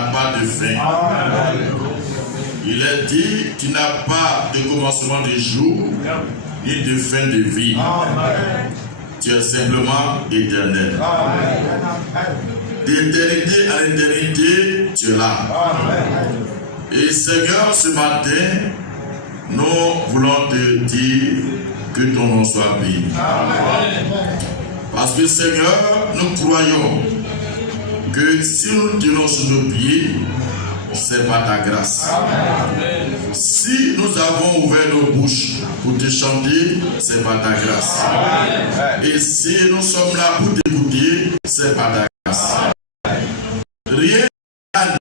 n'a pas de fin. Il est dit qu'il n'a pas de commencement de jour, ni de fin de vie. Tu es simplement éternel. D'éternité à l'éternité, tu es là. Et Seigneur, ce matin, nous voulons te dire que ton nom soit béni. Parce que Seigneur, nous croyons que si nous tenons sur nos pieds, c'est par ta grâce. Si nous avons ouvert nos bouches pour te chanter, c'est par ta grâce. Et si nous sommes là pour t'écouter, c'est par ta grâce. Rien à nous.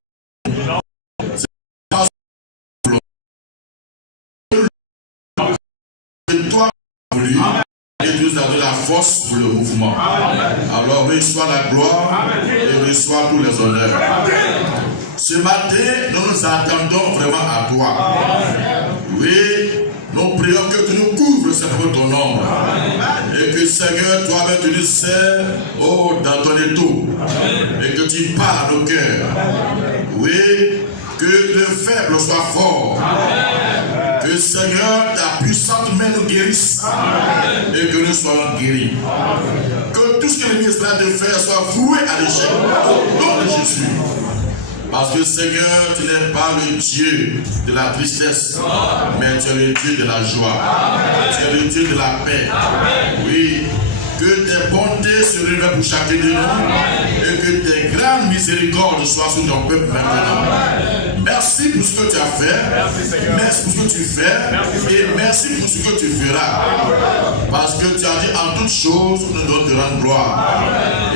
C'est toi qui as voulu et tu nous as donné la force pour le mouvement. Alors reçois la gloire et reçois tous les honneurs. Ce matin, nous nous attendons vraiment à toi. Oui, nous prions que tu nous couvres, Seigneur, ton ombre. Et que, Seigneur, toi-même, tu nous sers dans ton étau. Et que tu parles à nos cœurs. Oui, que le faible soit fort. Que, Seigneur, ta puissante main nous guérisse. Et que nous soyons guéris. Que tout ce que le ministère de faire soit voué à l'échec. Au nom de Jésus. Parce que Seigneur, tu n'es pas le Dieu de la tristesse, mais tu es le Dieu de la joie. Tu es le Dieu de la paix. Oui, que tes bontés se révèlent pour chacun de nous et que tes grandes miséricordes soient sur ton peuple maintenant. Merci pour ce que tu as fait, merci pour ce que tu fais et merci pour ce que tu feras. Parce que tu as dit en toutes choses, nous devons te rendre gloire.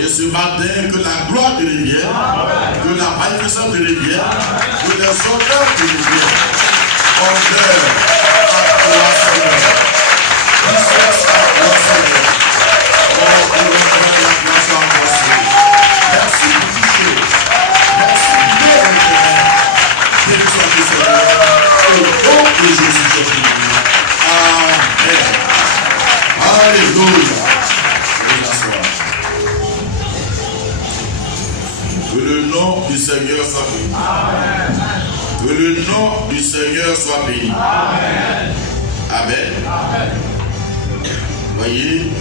Et ce matin, que la gloire te revienne, que la magnificence te revienne, que les honneurs te reviennent. Honneur à toi, Seigneur. Puissance à toi, Seigneur. Merci pour toutes choses. Merci pour l'éternel. Bénissons le Seigneur. Au nom de Jésus. Amen. Alléluia. Que le nom du Seigneur soit béni. Que le nom du Seigneur soit béni. Amen. Amen. Voyez,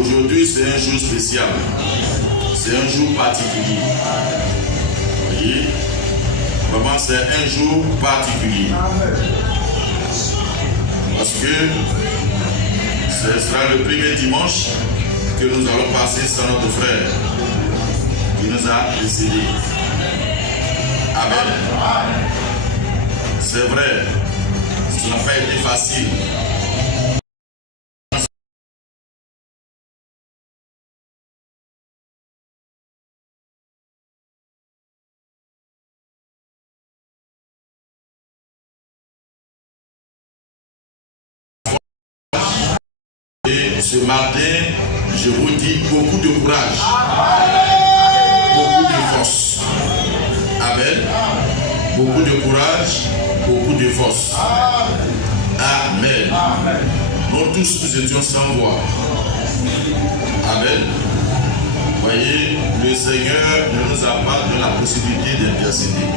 aujourd'hui c'est un jour spécial. C'est un jour particulier. Voyez, vraiment c'est un jour particulier. Parce que ce sera le premier dimanche que nous allons passer sans notre frère qui nous a décédé. Amen. C'est vrai, ce n'a pas été facile. Et ce matin, je vous dis beaucoup de courage, beaucoup de force. Amen. Beaucoup de courage, beaucoup de force. Amen. Nous tous, nous étions sans voix. Amen. Voyez, le Seigneur ne nous a pas donné la possibilité d'intercéder.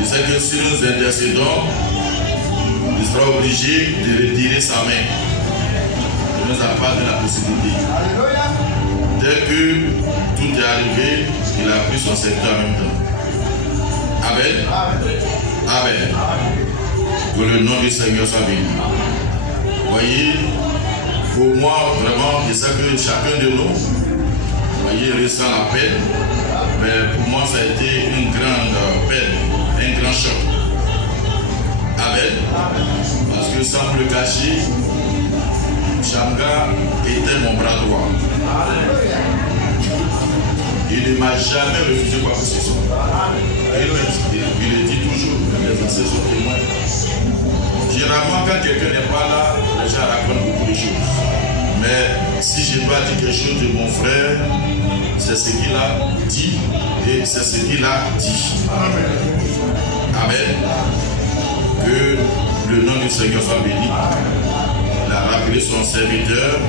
Il sait que si nous intercédons, il sera obligé de retirer sa main. Il ne nous a pas donné la possibilité. Dès que tout est arrivé, il a pris son secteur en même temps. Amen. Amen. Que le nom du Seigneur soit béni. Voyez, pour moi, vraiment, je sais que chacun de nous, voyez, ressent la peine. Mais pour moi, ça a été une grande peine, un grand choc. Amen. Parce que sans me le cacher, Changa était mon bras droit. Il ne m'a jamais refusé quoi que ce soit. Il le dit toujours, les anciens sont témoins. Généralement, quand quelqu'un n'est pas là, les gens racontent beaucoup de choses. Mais si je dois dire quelque chose de mon frère, c'est ce qu'il a dit et c'est ce qu'il a dit. Amen. Que le nom du Seigneur soit béni. Il a rappelé son serviteur,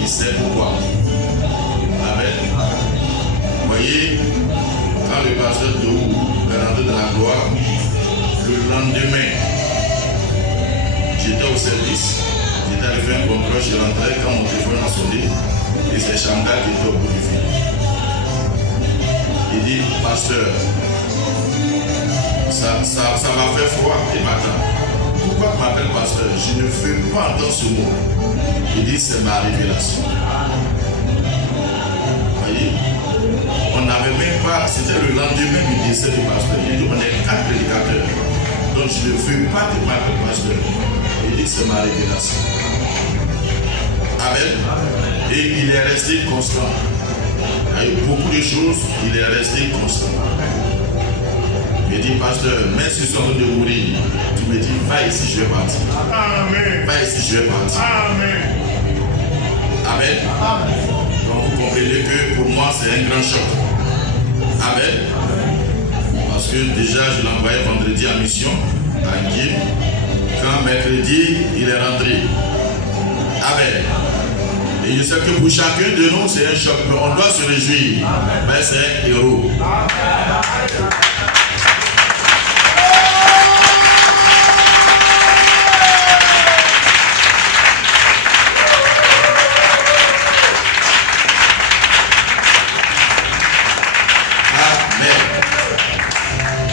il sait pourquoi. Amen. pasteur de où est rentré dans la gloire. Le lendemain, j'étais au service, j'étais allé faire un contrôle, je rentrais quand mon téléphone a sonné, et c'est Changa qui était au bout du fil. Il dit, pasteur, ça m'a fait froid et m'attend. Pourquoi tu m'appelles pasteur? Je ne veux pas entendre ce mot. Il dit, c'est ma révélation. Vous voyez? On n'avait même pas, c'était le lendemain du décès du pasteur. Il dit, on est 4 prédicateurs. Donc je ne veux pas que tu m'appelles pasteur. Il dit, c'est ma révélation. Amen. Et il est resté constant. Il y a eu beaucoup de choses, il est resté constant. Il dit, pasteur, même si je suis en train de mourir, tu me dis, va ici, je vais partir. Amen. Va ici, je vais partir. Amen. Amen. Amen. Donc vous comprenez que pour moi, c'est un grand choc. Amen. Parce que déjà, je l'ai envoyé vendredi en mission, à Guim. Quand mercredi, il est rentré. Amen. Et je sais que pour chacun de nous, c'est un choc, mais on doit se réjouir. Mais c'est un héros.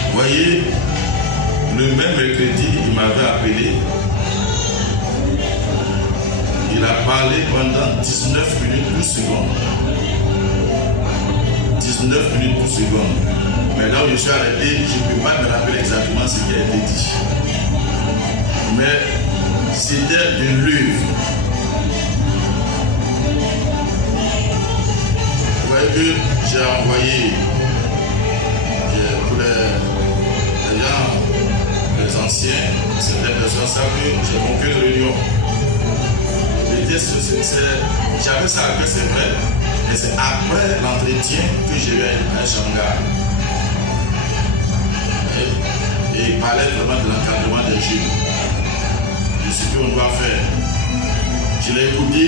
Vous voyez, le même mercredi, il m'avait appelé. Il a parlé pendant 19 minutes 12 secondes. 19 minutes 12 secondes. Mais là où je suis arrêté, je ne peux pas me rappeler exactement ce qui a été dit. Mais c'était de l'œuvre. Vous voyez que j'ai envoyé pour les gens, les anciens, certaines personnes savent que j'ai conclu une réunion. J'avais ça à cœur, c'est vrai, mais c'est après l'entretien que j'ai eu à Changa. Et il parlait vraiment de l'encadrement des jeunes, de ce qu'on doit faire. Je l'ai écouté,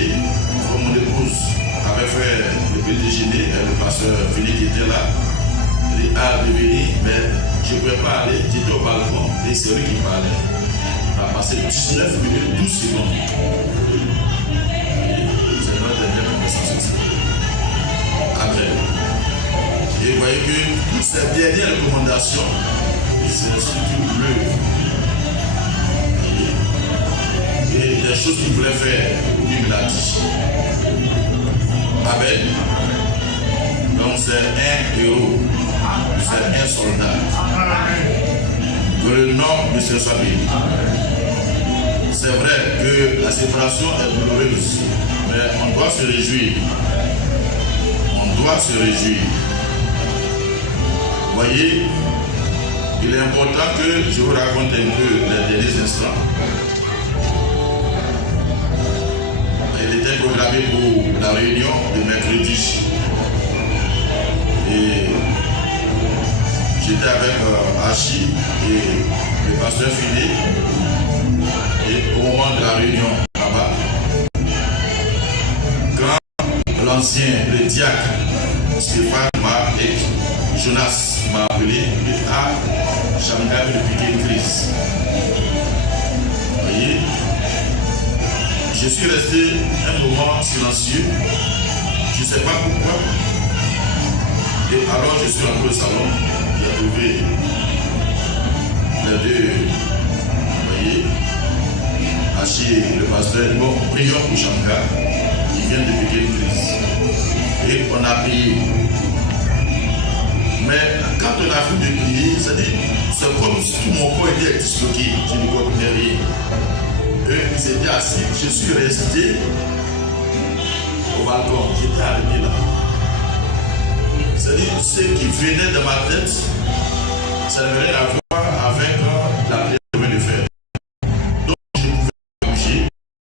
comme mon épouse avait fait le petit déjeuner, le pasteur Philippe était là. Il a revenu, mais je ne pouvais pas aller, j'étais au balcon et c'est lui qui parlait. Il a passé 19 minutes, 12 secondes. Amen. Et vous voyez que toutes ces dernières recommandations, c'est surtout l'œuvre. Et des choses qu'il voulait faire, il me l'a dit. Amen. Donc c'est un héros, c'est un soldat. Que le nom de ce soit béni. C'est vrai que la séparation est douloureuse, mais on doit se réjouir. On doit se réjouir. Vous voyez, il est important que je vous raconte un peu les derniers instants. Il était programmé pour la réunion de mercredi. Et j'étais avec Hachi et le pasteur Philippe. Et au moment de la réunion là-bas, quand l'ancien, le diacre Stéphane et Jonas m'a appelé, il dit, ah, Changa veut piquer une crise. Vous voyez, je suis resté un moment silencieux, je ne sais pas pourquoi. Et alors je suis rentré au salon, j'ai trouvé les deux, vous voyez, Hachi et le pasteur, bon, prions pour Changa, il vient de piquer une crise. Et on a prié. Mais quand on a fini de prier, c'est comme si tout mon corps était disloqué, je ne comprenais rien. Eux, ils étaient assis, je suis resté au balcon, j'étais arrêté là. C'est-à-dire, ce qui venait de ma tête, ça n'avait rien à voir avec la prière que je venais de faire. Donc, je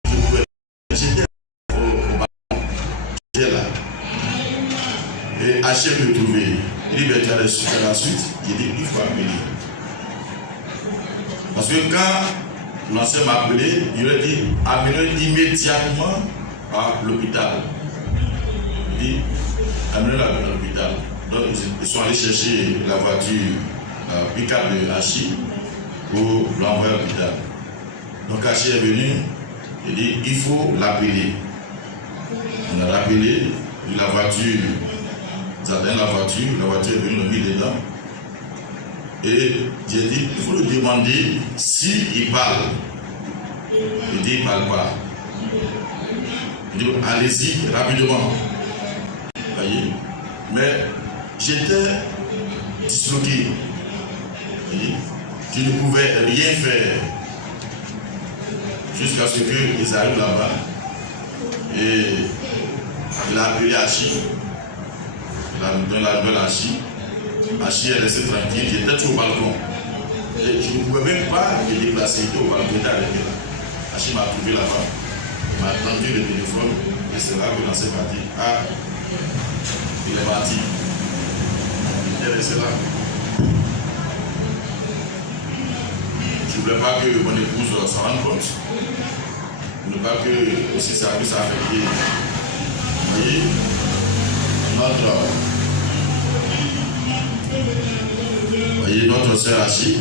pouvais bouger, j'étais au balcon, j'étais là. Et Hachem me trouvait. Il dit, tu as reçu la suite. Il dit, il faut appeler. Parce que quand l'ancien m'a appelé, il lui a dit, amenez immédiatement à l'hôpital. Il dit, amené à l'hôpital. Donc ils sont allés chercher la voiture pick-up de Hachi pour l'envoyer à l'hôpital. Donc Hachi est venu, il dit il faut l'appeler. On a rappelé, la voiture, ils atteignent la voiture est venue, le mis dedans. Et j'ai dit, il faut lui demander s'il parle. Il dit, il ne parle pas. Il dit, allez-y rapidement. Voyez? Mais j'étais disloqué. Voyez? Je ne pouvais rien faire. Jusqu'à ce qu'ils arrivent là-bas. Et il a appelé Hachi. Il a donné la nouvelle à Hachi. Hachi est resté tranquille, j'étais tout au balcon. Et je ne pouvais même pas me déplacer, j'étais au balcon, j'étais arrêté là. Hachi m'a trouvé là-bas, il m'a tendu le téléphone, et c'est là que l'on s'est parti. Ah, il est parti. Il est resté là. Je ne voulais pas que mon épouse s'en rende compte. Je ne voulais pas que aussi ça puisse affecter. Vous voyez, notre sœur Hachi.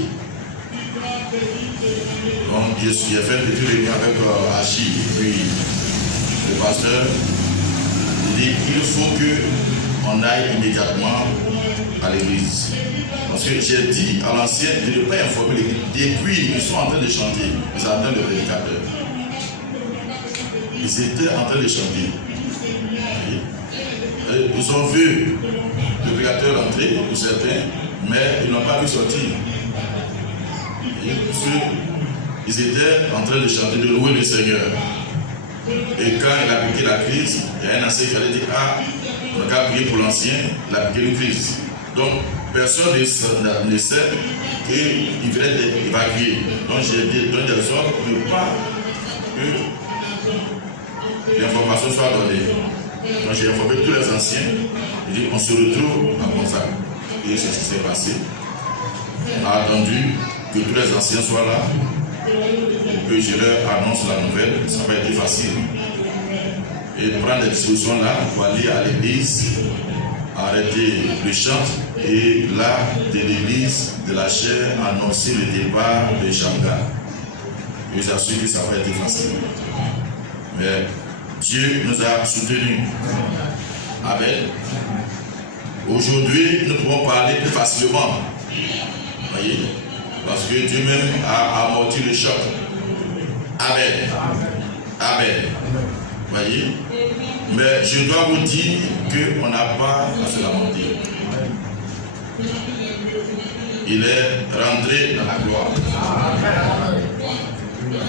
Donc j'ai fait une petite réunion avec Hachi, puis le pasteur. Il dit qu'il faut qu'on aille immédiatement à l'église. Parce que j'ai dit à l'ancien de ne pas informer l'église. Depuis, ils sont en train de chanter. Ils attendent le prédicateur. Ils étaient en train de chanter. Ils ont vu le prédicateur entrer, pour certains, mais ils n'ont pas vu sortir. Ils étaient en train de chanter, de louer le Seigneur. Et quand il a piqué la crise, il y a un ancien qui allait dire, ah, on n'a qu'à prier pour l'ancien, il a piqué une crise. Donc, personne ne sait qu'il venait d'être évacué. Donc, j'ai donné des ordres pour ne pas que l'information soit donnée. Donc, j'ai informé tous les anciens. J'ai dit, on se retrouve en contact. Et c'est ce qui s'est passé. On a attendu que tous les anciens soient là, pour que je leur annonce la nouvelle. Ça n'a pas été facile. Et prendre des dispositions là pour aller à l'église, arrêter le chant et là, de l'église de la chair, annoncer le départ de Shamgar. Je vous assure que ça n'a pas été facile. Mais Dieu nous a soutenus. Amen. Aujourd'hui, nous pouvons parler plus facilement. Voyez? Parce que Dieu même a amorti le choc. Amen. Amen. Voyez? Mais je dois vous dire qu'on n'a pas à se lamenter. Il est rentré dans la gloire.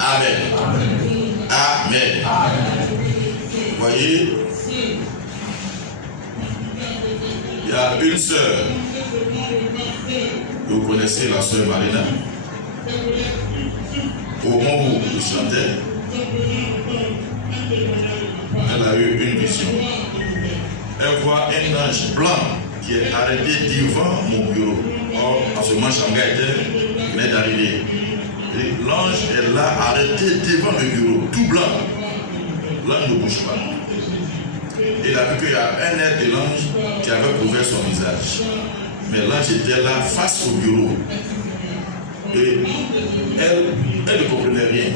Amen. Amen. Voyez? Il y a une sœur, vous connaissez la sœur Marina. Au moment où je chantais, elle a eu une vision. Elle voit un ange blanc qui est arrêté devant mon bureau. Or, en ce moment, Shamgar venait d'arriver. L'ange est là, arrêté devant le bureau, tout blanc. L'ange ne bouge pas. Il a vu qu'il y a un air de l'ange qui avait couvert son visage. Mais l'ange était là face au bureau. Et elle ne comprenait rien.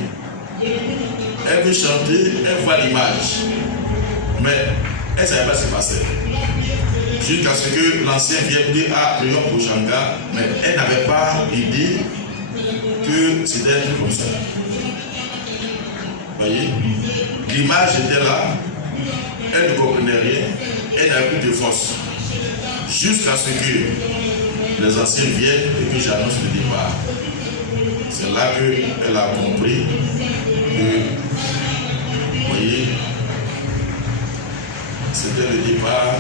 Elle veut chanter, elle voit l'image. Mais elle ne savait pas ce qui se passait. Jusqu'à ce que l'ancien vienne dire, ah, prions pour Shamgar. Mais elle n'avait pas idée que c'était un truc comme ça. Vous voyez? L'image était là. Elle ne comprenait rien, elle n'avait plus de force. Jusqu'à ce que les anciens viennent et que j'annonce le départ. C'est là qu'elle a compris que, vous voyez, c'était le départ.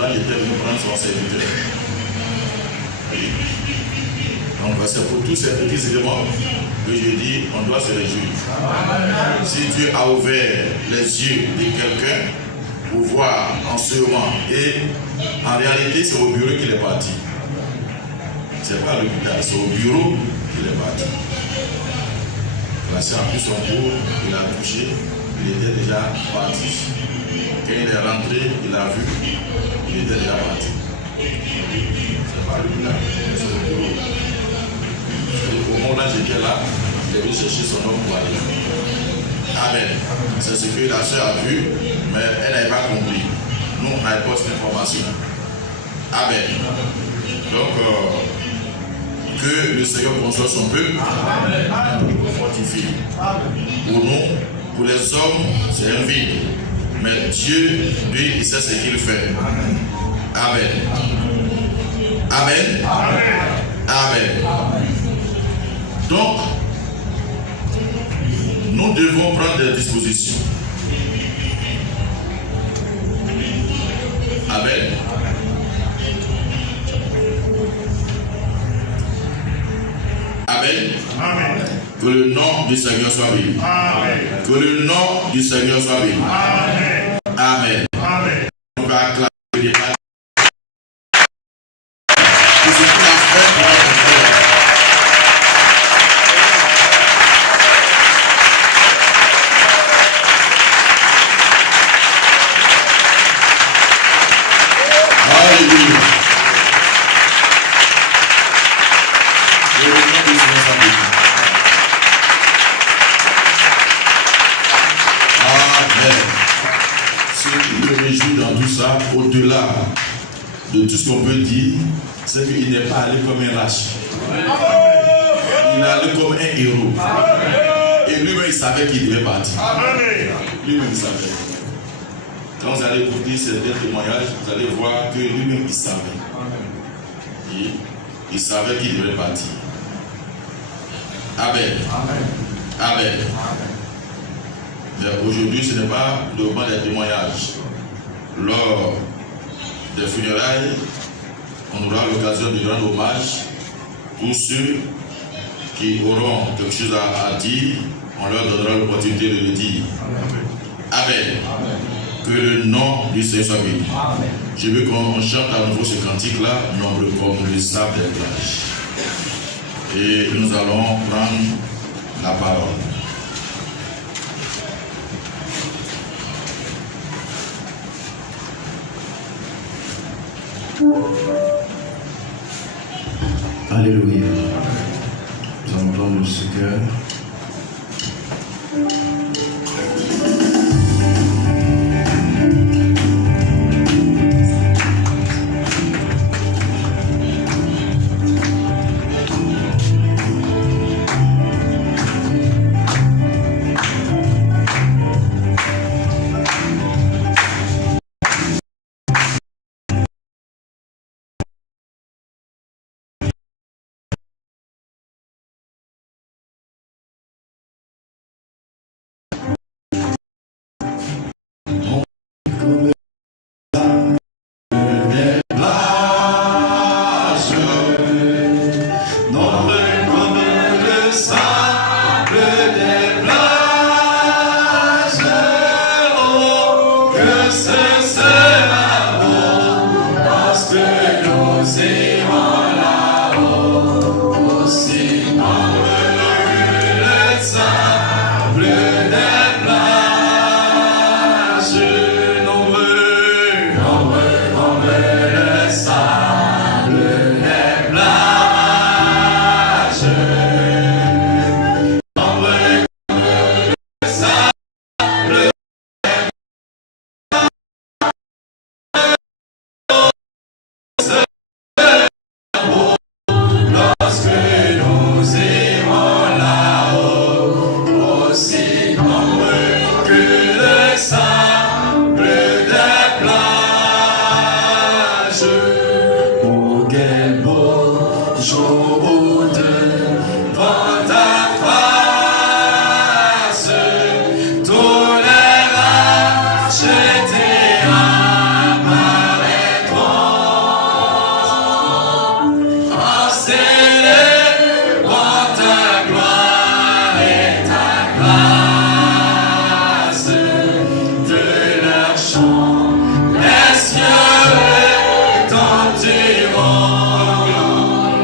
Là, il était venu prendre son serviteur. Donc, c'est pour tous ces petits éléments que je dis, on doit se réjouir. Si Dieu a ouvert les yeux de quelqu'un, pour voir en ce moment. Et en réalité, c'est au bureau qu'il est parti. C'est pas à l'hôpital, c'est au bureau qu'il est parti. La sœur a pris son cours, il a touché, il il était déjà parti. Quand il est rentré, il a vu, il était déjà parti. C'est pas lui là, c'est le bureau. Au moment là, j'étais là, il est venu chercher son homme pour aller. Amen. C'est ce que la soeur a vu, mais elle n'avait pas compris. Nous, on n'avait pas cette information. Amen. Donc, que le Seigneur console son peuple, le fortifie. Pour nous, pour les hommes, c'est un vide. Mais Dieu, lui, il sait ce qu'il fait. Amen. Amen. Amen. Donc, nous devons prendre des dispositions. Amen. Amen. Amen. Que le nom du Seigneur soit béni. Amen. Que le nom du Seigneur soit béni. Amen. Amen. Amen. On va acclamer les mains. C'est ce qu'il a fait pour notre frère. Alléluia. Ce qui me réjouit dans tout ça, au-delà de tout ce qu'on peut dire, c'est qu'il n'est pas allé comme un lâche. Il est allé comme un héros. Et lui-même, il savait qu'il devait partir. Lui-même, il savait. Quand vous allez écouter certains témoignages, vous allez voir que lui-même, il savait. Il savait qu'il devait partir. Amen. Amen. Mais aujourd'hui, ce n'est pas le moment des témoignages. Lors des funérailles, on aura l'occasion de rendre hommage. Tous ceux qui auront quelque chose à dire, on leur donnera l'opportunité de le dire. Amen. Que le nom du Seigneur soit béni. Je veux qu'on chante à nouveau ce cantique-là, nombreux comme le sable des plages. Et nous allons prendre la parole. Alléluia. Nous allons prendre ce cœur.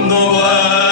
Nombreux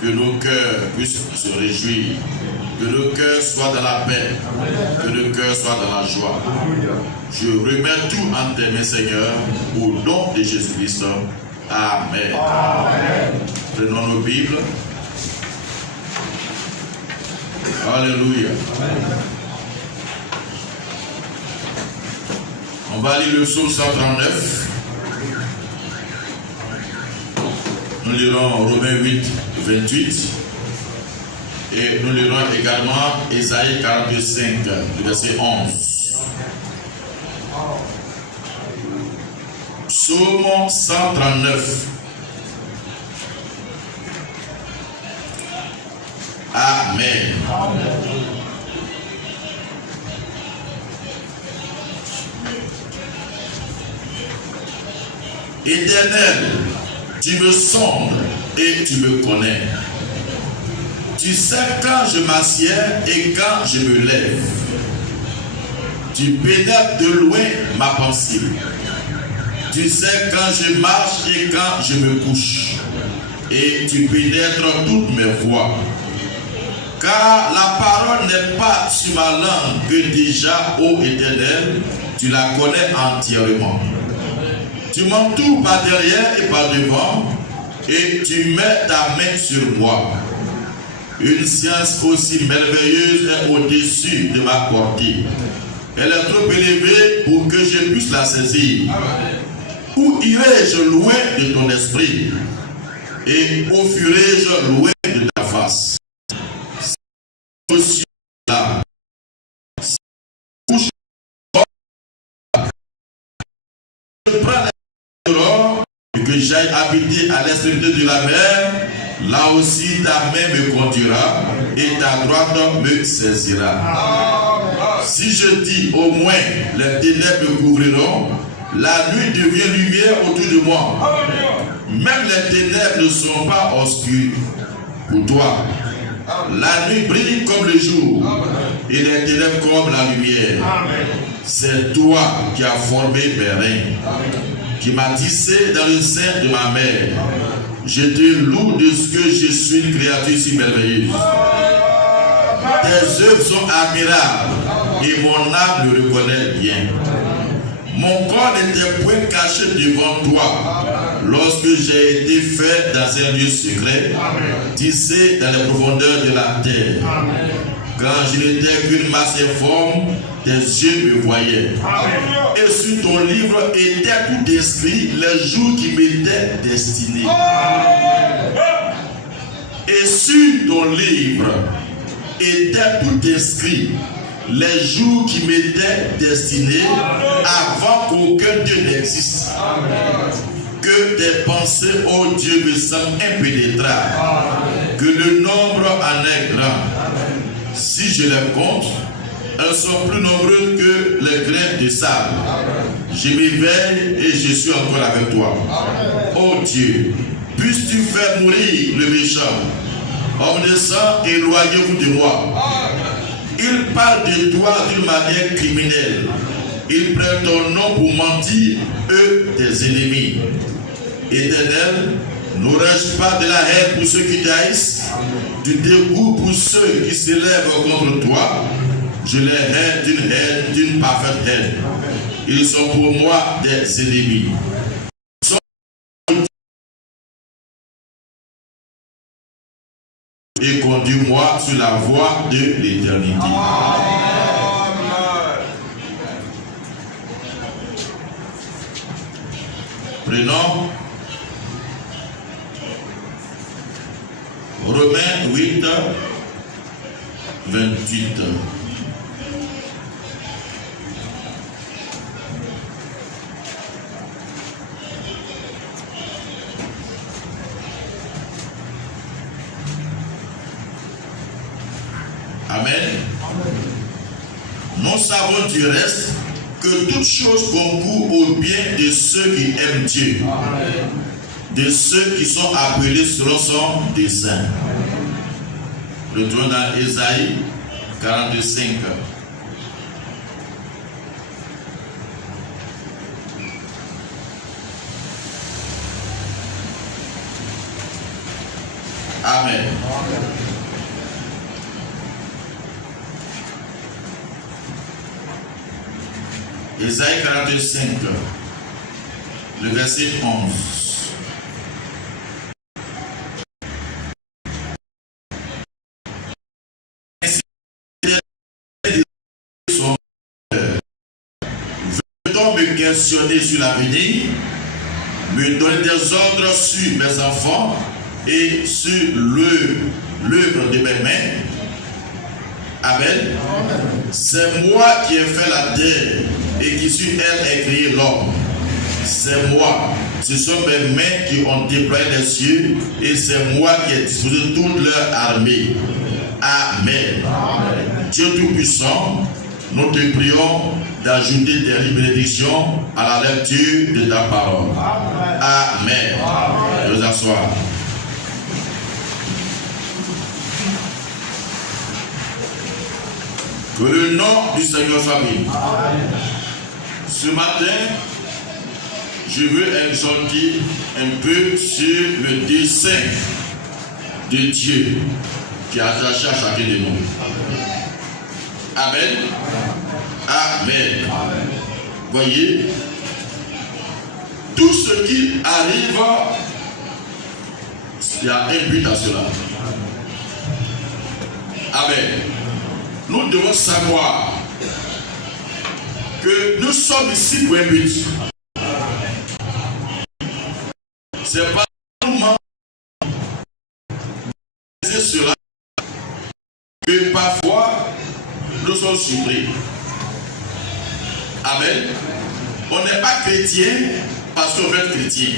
Que nos cœurs puissent se réjouir, que nos cœurs soient dans la paix, que nos cœurs soient dans la joie. Je remets tout en tes mains, Seigneur, au nom de Jésus-Christ. Amen. Prenons nos Bibles. Alléluia. On va lire le psaume 139. Nous lirons Romains 8, 28. Et nous lirons également Ésaïe 45, verset 11. Psaume 139. Amen. Éternel, tu me sondes et tu me connais. Tu sais quand je m'assieds et quand je me lève. Tu pénètres de loin ma pensée. Tu sais quand je marche et quand je me couche. Et tu pénètres toutes mes voies. Car la parole n'est pas sur ma langue que déjà, ô Éternel, tu la connais entièrement. Tu m'entoures par derrière et par devant, et tu mets ta main sur moi. Une science aussi merveilleuse est au-dessus de ma portée. Elle est trop élevée pour que je puisse la saisir. Où irai-je loin de ton esprit? Et où fuirai-je loin de ta face? Aussi là. Je prends l'aurore et que j'aille habiter à l'extrémité de la mer, là aussi ta main me conduira et ta droite me saisira. Si je dis au moins les ténèbres me couvriront, la nuit devient lumière autour de moi. Même les ténèbres ne sont pas obscures pour toi. La nuit brille comme le jour et les ténèbres comme la lumière. C'est toi qui as formé mes reins, qui m'as tissé dans le sein de ma mère. Je te loue de ce que je suis une créature si merveilleuse. Tes œuvres sont admirables et mon âme le reconnaît bien. Mon corps n'était point caché devant toi lorsque j'ai été fait dans un lieu secret, tissé dans les profondeurs de la terre. Quand je n'étais qu'une masse informe, tes yeux me voyaient. Et sur ton livre étaient tout inscrits les jours qui m'étaient destinés. Et sur ton livre étaient tout inscrits les jours qui m'étaient destinés avant qu'aucun Dieu n'existe. Que tes pensées, ô Dieu, me semblent impénétrables. Que le nombre en est grand. Si je les compte, elles sont plus nombreuses que les grains de sable. Je m'éveille et je suis encore avec toi. Ô Dieu, puisses-tu faire mourir le méchant. Homme de sang, éloignez-vous de moi. Ils parlent de toi d'une manière criminelle. Ils prennent ton nom pour mentir, eux, tes ennemis. Éternel, n'aurais-je pas de la haine pour ceux qui t'haïssent, du dégoût pour ceux qui s'élèvent contre toi? Je les hais d'une parfaite haine. Ils sont pour moi des ennemis. Et conduis-moi sur la voie de l'éternité. Prenons Romains 8, 28. Amen. Nous savons du reste que toute chose concourt au bien de ceux qui aiment Dieu, de ceux qui sont appelés selon son dessein. Retournons dans Ésaïe 45. Amen. Ésaïe 45, le verset 11. Veut-on me questionner sur l'avenir, me donner des ordres sur mes enfants et sur l'œuvre de mes mains? Amen. C'est moi qui ai fait la terre et qui sur elle ai créé l'homme. C'est moi. Ce sont mes mains qui ont déployé les cieux et c'est moi qui ai disposé toute leur armée. Amen. Dieu Tout-Puissant, nous te prions d'ajouter des bénédictions à la lecture de ta parole. Amen. Je vous assois. Que le nom du Seigneur soit béni. Ce matin, je veux exhorter un peu sur le dessein de Dieu qui est attaché à chacun de nous. Amen. Amen. Voyez, tout ce qui arrive, il y a un but à cela. Amen. Nous devons savoir que nous sommes ici pour un but. C'est pas seulement cela que parfois nous sommes surpris. Amen. On n'est pas chrétien parce qu'on veut être chrétien.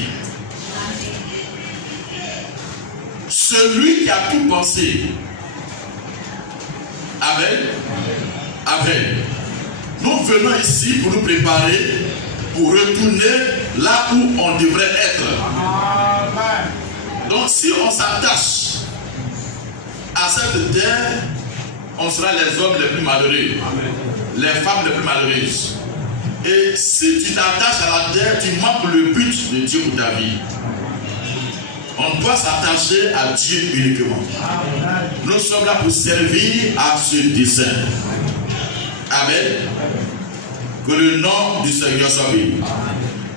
Celui qui a tout pensé. Amen. Amen. Nous venons ici pour nous préparer pour retourner là où on devrait être. Amen. Donc si on s'attache à cette terre, on sera les hommes les plus malheureux. Amen. Les femmes les plus malheureuses. Et si tu t'attaches à la terre, tu manques le but de Dieu pour ta vie. On doit s'attacher à Dieu uniquement. Nous sommes là pour servir à ce dessein. Amen. Que le nom du Seigneur soit béni.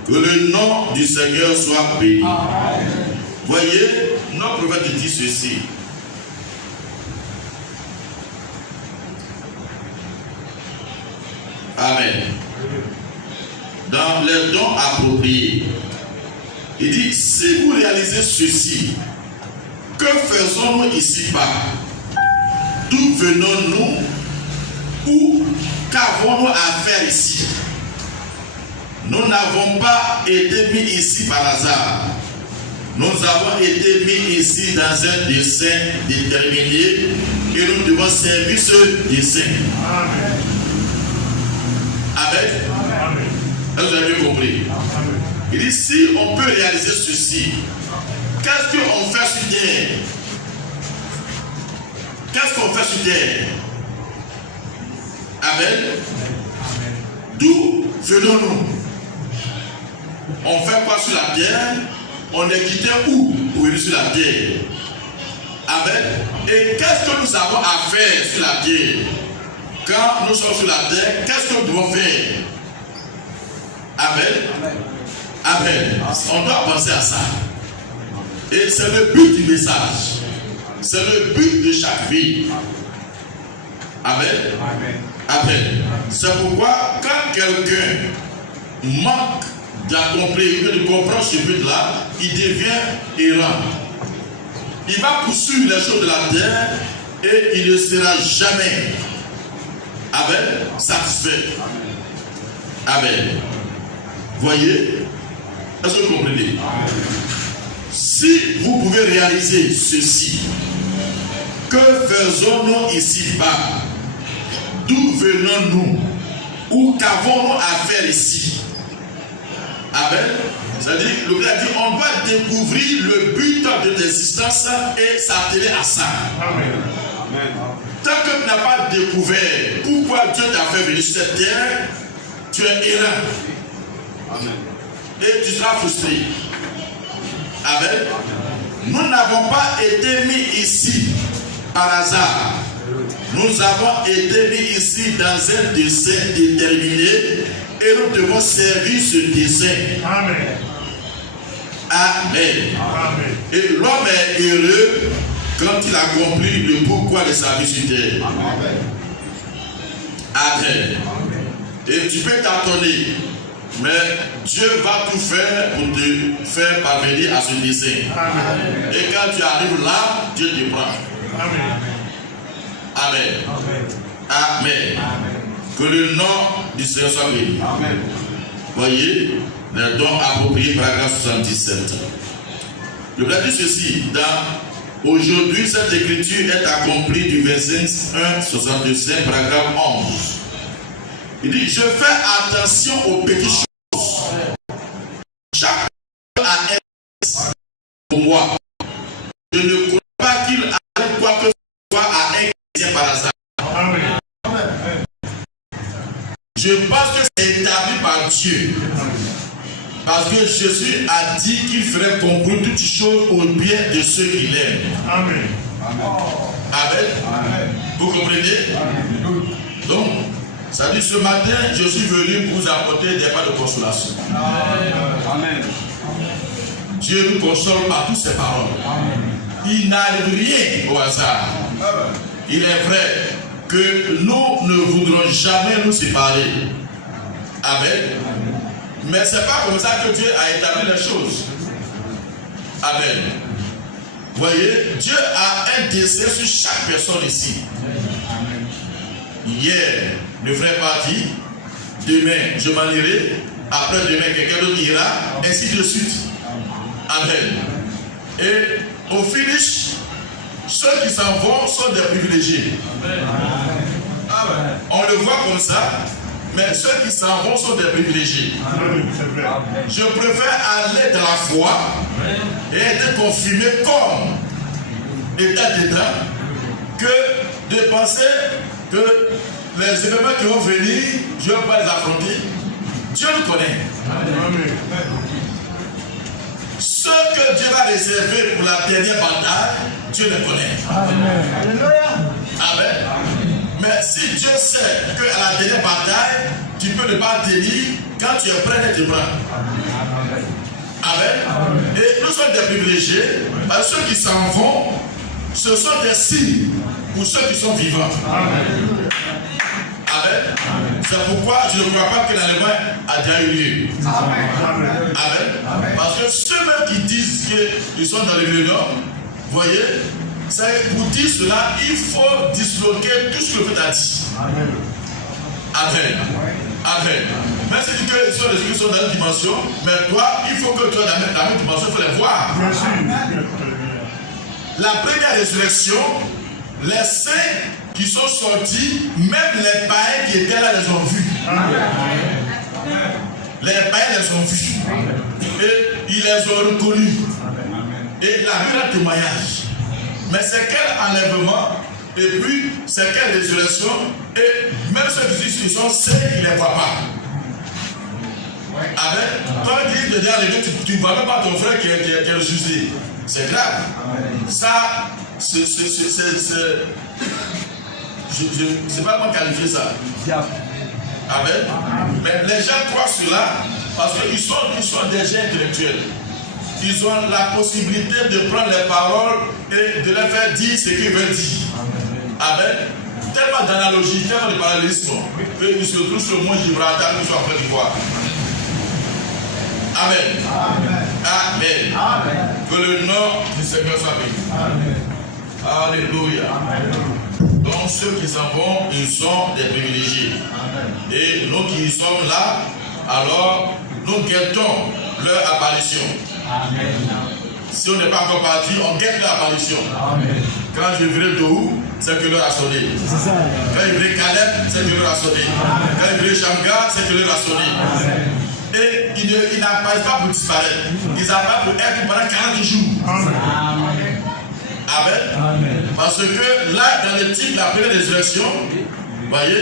Que le nom du Seigneur soit béni. Voyez, notre prophète dit ceci. Amen. Dans les dons appropriés, il dit, si vous réalisez ceci, que faisons-nous ici-bas? D'où venons-nous? Ou qu'avons-nous à faire ici? Nous n'avons pas été mis ici par hasard. Nous avons été mis ici dans un dessein déterminé et nous devons servir ce dessein. Amen. Amen. Amen. Est-ce que vous avez compris? Amen. Il dit, si on peut réaliser ceci, qu'est-ce qu'on fait sur terre? Qu'est-ce qu'on fait sur terre? Amen. D'où venons-nous? On fait quoi sur la terre? On est quitté où pour venir sur la terre? Amen. Et qu'est-ce que nous avons à faire sur la terre? Quand nous sommes sur la terre, qu'est-ce que nous devons faire? Amen. Amen. On doit penser à ça. Et c'est le but du message. C'est le but de chaque vie. Amen. Amen. C'est pourquoi quand quelqu'un manque d'accomplir, de comprendre ce but-là, il devient errant. Il va poursuivre les choses de la terre et il ne sera jamais, amen, satisfait. Amen. Voyez? Est-ce que vous comprenez? Si vous pouvez réaliser ceci, que faisons-nous ici-bas? D'où venons-nous? Ou qu'avons-nous à faire ici? Amen. C'est-à-dire, le Christ a dit, on doit découvrir le but de l'existence et s'atteler à ça. Amen. Tant que tu n'as pas découvert pourquoi Dieu t'a fait venir sur cette terre, tu es errant. Amen. Et tu seras frustré. Amen. Nous n'avons pas été mis ici par hasard. Nous avons été mis ici dans un dessein déterminé et nous devons servir ce dessein. Amen. Amen. Amen. Et l'homme est heureux quand il a compris le pourquoi de sa vie sur terre. Amen. Amen. Et tu peux t'attendre, mais Dieu va tout faire pour te faire parvenir à ce dessein. Amen. Et quand tu arrives là, Dieu te prend. Amen. Amen. Amen. Amen. Amen. Que le nom du Seigneur soit béni. Amen. Voyez, les dons appropriés, paragraphe 77. Je voulais dire ceci, dans aujourd'hui, cette écriture est accomplie du verset 1, 65, paragraphe 11. Il dit, je fais attention aux petites choses. Chacun a un pour moi. Je ne crois pas qu'il arrive quoi que ce soit à un chrétien par hasard. Amen. Je pense que c'est établi par Dieu. Parce que Jésus a dit qu'il ferait concourir toutes choses au bien de ceux qui l'aiment. Amen. Amen. Vous comprenez? Amen. Donc, ça dit ce matin, je suis venu vous apporter des pas de consolation. Amen. Dieu nous console par toutes ses paroles. Il n'arrive rien au hasard. Il est vrai que nous ne voudrons jamais nous séparer. Amen. Mais ce n'est pas comme ça que Dieu a établi les choses. Amen. Vous voyez, Dieu a un dessein sur chaque personne ici. Hier, le frère parti. Demain, je m'en irai. Après-demain, quelqu'un d'autre ira. Ainsi de suite. Amen. Et au finish, ceux qui s'en vont sont des privilégiés. Amen. On le voit comme ça. Mais ceux qui s'en vont sont des privilégiés. Je préfère aller dans la foi et être confirmé comme état d'état que de penser que les événements qui vont venir, je ne vais pas les affronter. Dieu le connaît. Ce que Dieu va réserver pour la dernière bataille, Dieu le connaît. Amen. Mais si Dieu sait qu'à la dernière bataille, tu peux ne pas tenir quand tu es prêt d'être bras. Amen. Et nous sommes des privilégiés. Parce que ceux qui s'en vont, ce sont des signes pour ceux qui sont vivants. Amen. C'est pourquoi je ne crois pas que l'enlèvement a déjà eu lieu. Amen. Parce que ceux-mêmes qui disent qu'ils sont dans le millénaire, vous voyez, pour dire cela, il faut disloquer tout ce que le fait a dit. Amen. Amen. Mais c'est dit que sur les esprits sont dans une dimension, mais toi, il faut que tu sois dans la même dimension, il faut les voir. La première résurrection, les saints qui sont sortis, même les païens qui étaient là les ont vus. Les païens les ont vus. Et ils les ont reconnus. Et la vie a témoignage. Mais c'est quel enlèvement, et puis c'est quelle résurrection, et même ceux qui disent qu'ils sont saints, ils ne les voient pas. Amen. Quand tu dis derrière l'église, tu ne vois même pas ton frère qui est ressuscité. C'est grave. Ça, je ne sais pas comment qualifier ça. Amen. Mais les gens croient cela parce qu'ils sont des gens intellectuels. Ils ont la possibilité de prendre les paroles et de les faire dire ce qu'ils veulent dire. Amen. Tellement d'analogies, tellement de parallélisme qu'ils se trouvent sur le mont Gibraltar, qu'ils sont en train de voir. Amen. Amen. Amen. Que le nom du Seigneur soit béni. Alléluia. Donc ceux qui s'en vont, ils sont des privilégiés. Et nous qui sommes là, alors nous guettons leur apparition. Amen. Si on n'est pas encore parti, on guette leur apparition. Amen. Quand je verrai Dohou, c'est que l'heure a sonné. Quand je verrai Caleb, c'est que l'heure a sonné. Amen. Quand je verrai Shamgar, c'est que l'heure a sonné. Amen. Et ils n'apparaissent pas pour disparaître. Ils apparaissent pour être pendant 40 jours. Amen. Amen. Amen. Parce que là, dans le titre de la première résurrection, vous voyez,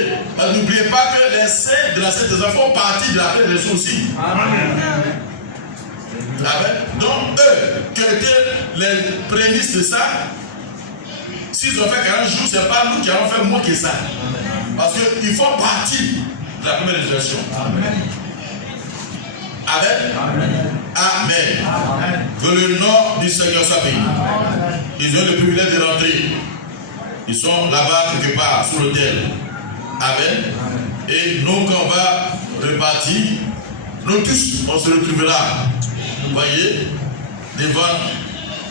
n'oubliez pas que les saints de la Sainte des Enfants font partie de la première résurrection aussi. Amen. Amen. Donc, eux, qui étaient les prémices de ça, s'ils ont fait 40 jours, ce n'est pas nous qui allons faire moins que ça. Parce qu'ils font partie de la première résurrection. Amen. Amen. Amen. Amen. Que le nom du Seigneur soit béni. Ils ont le privilège de rentrer. Ils sont là-bas quelque part, sous l'autel. Amen. Et nous, quand on va repartir, nous tous, on se retrouvera. Vous voyez, devant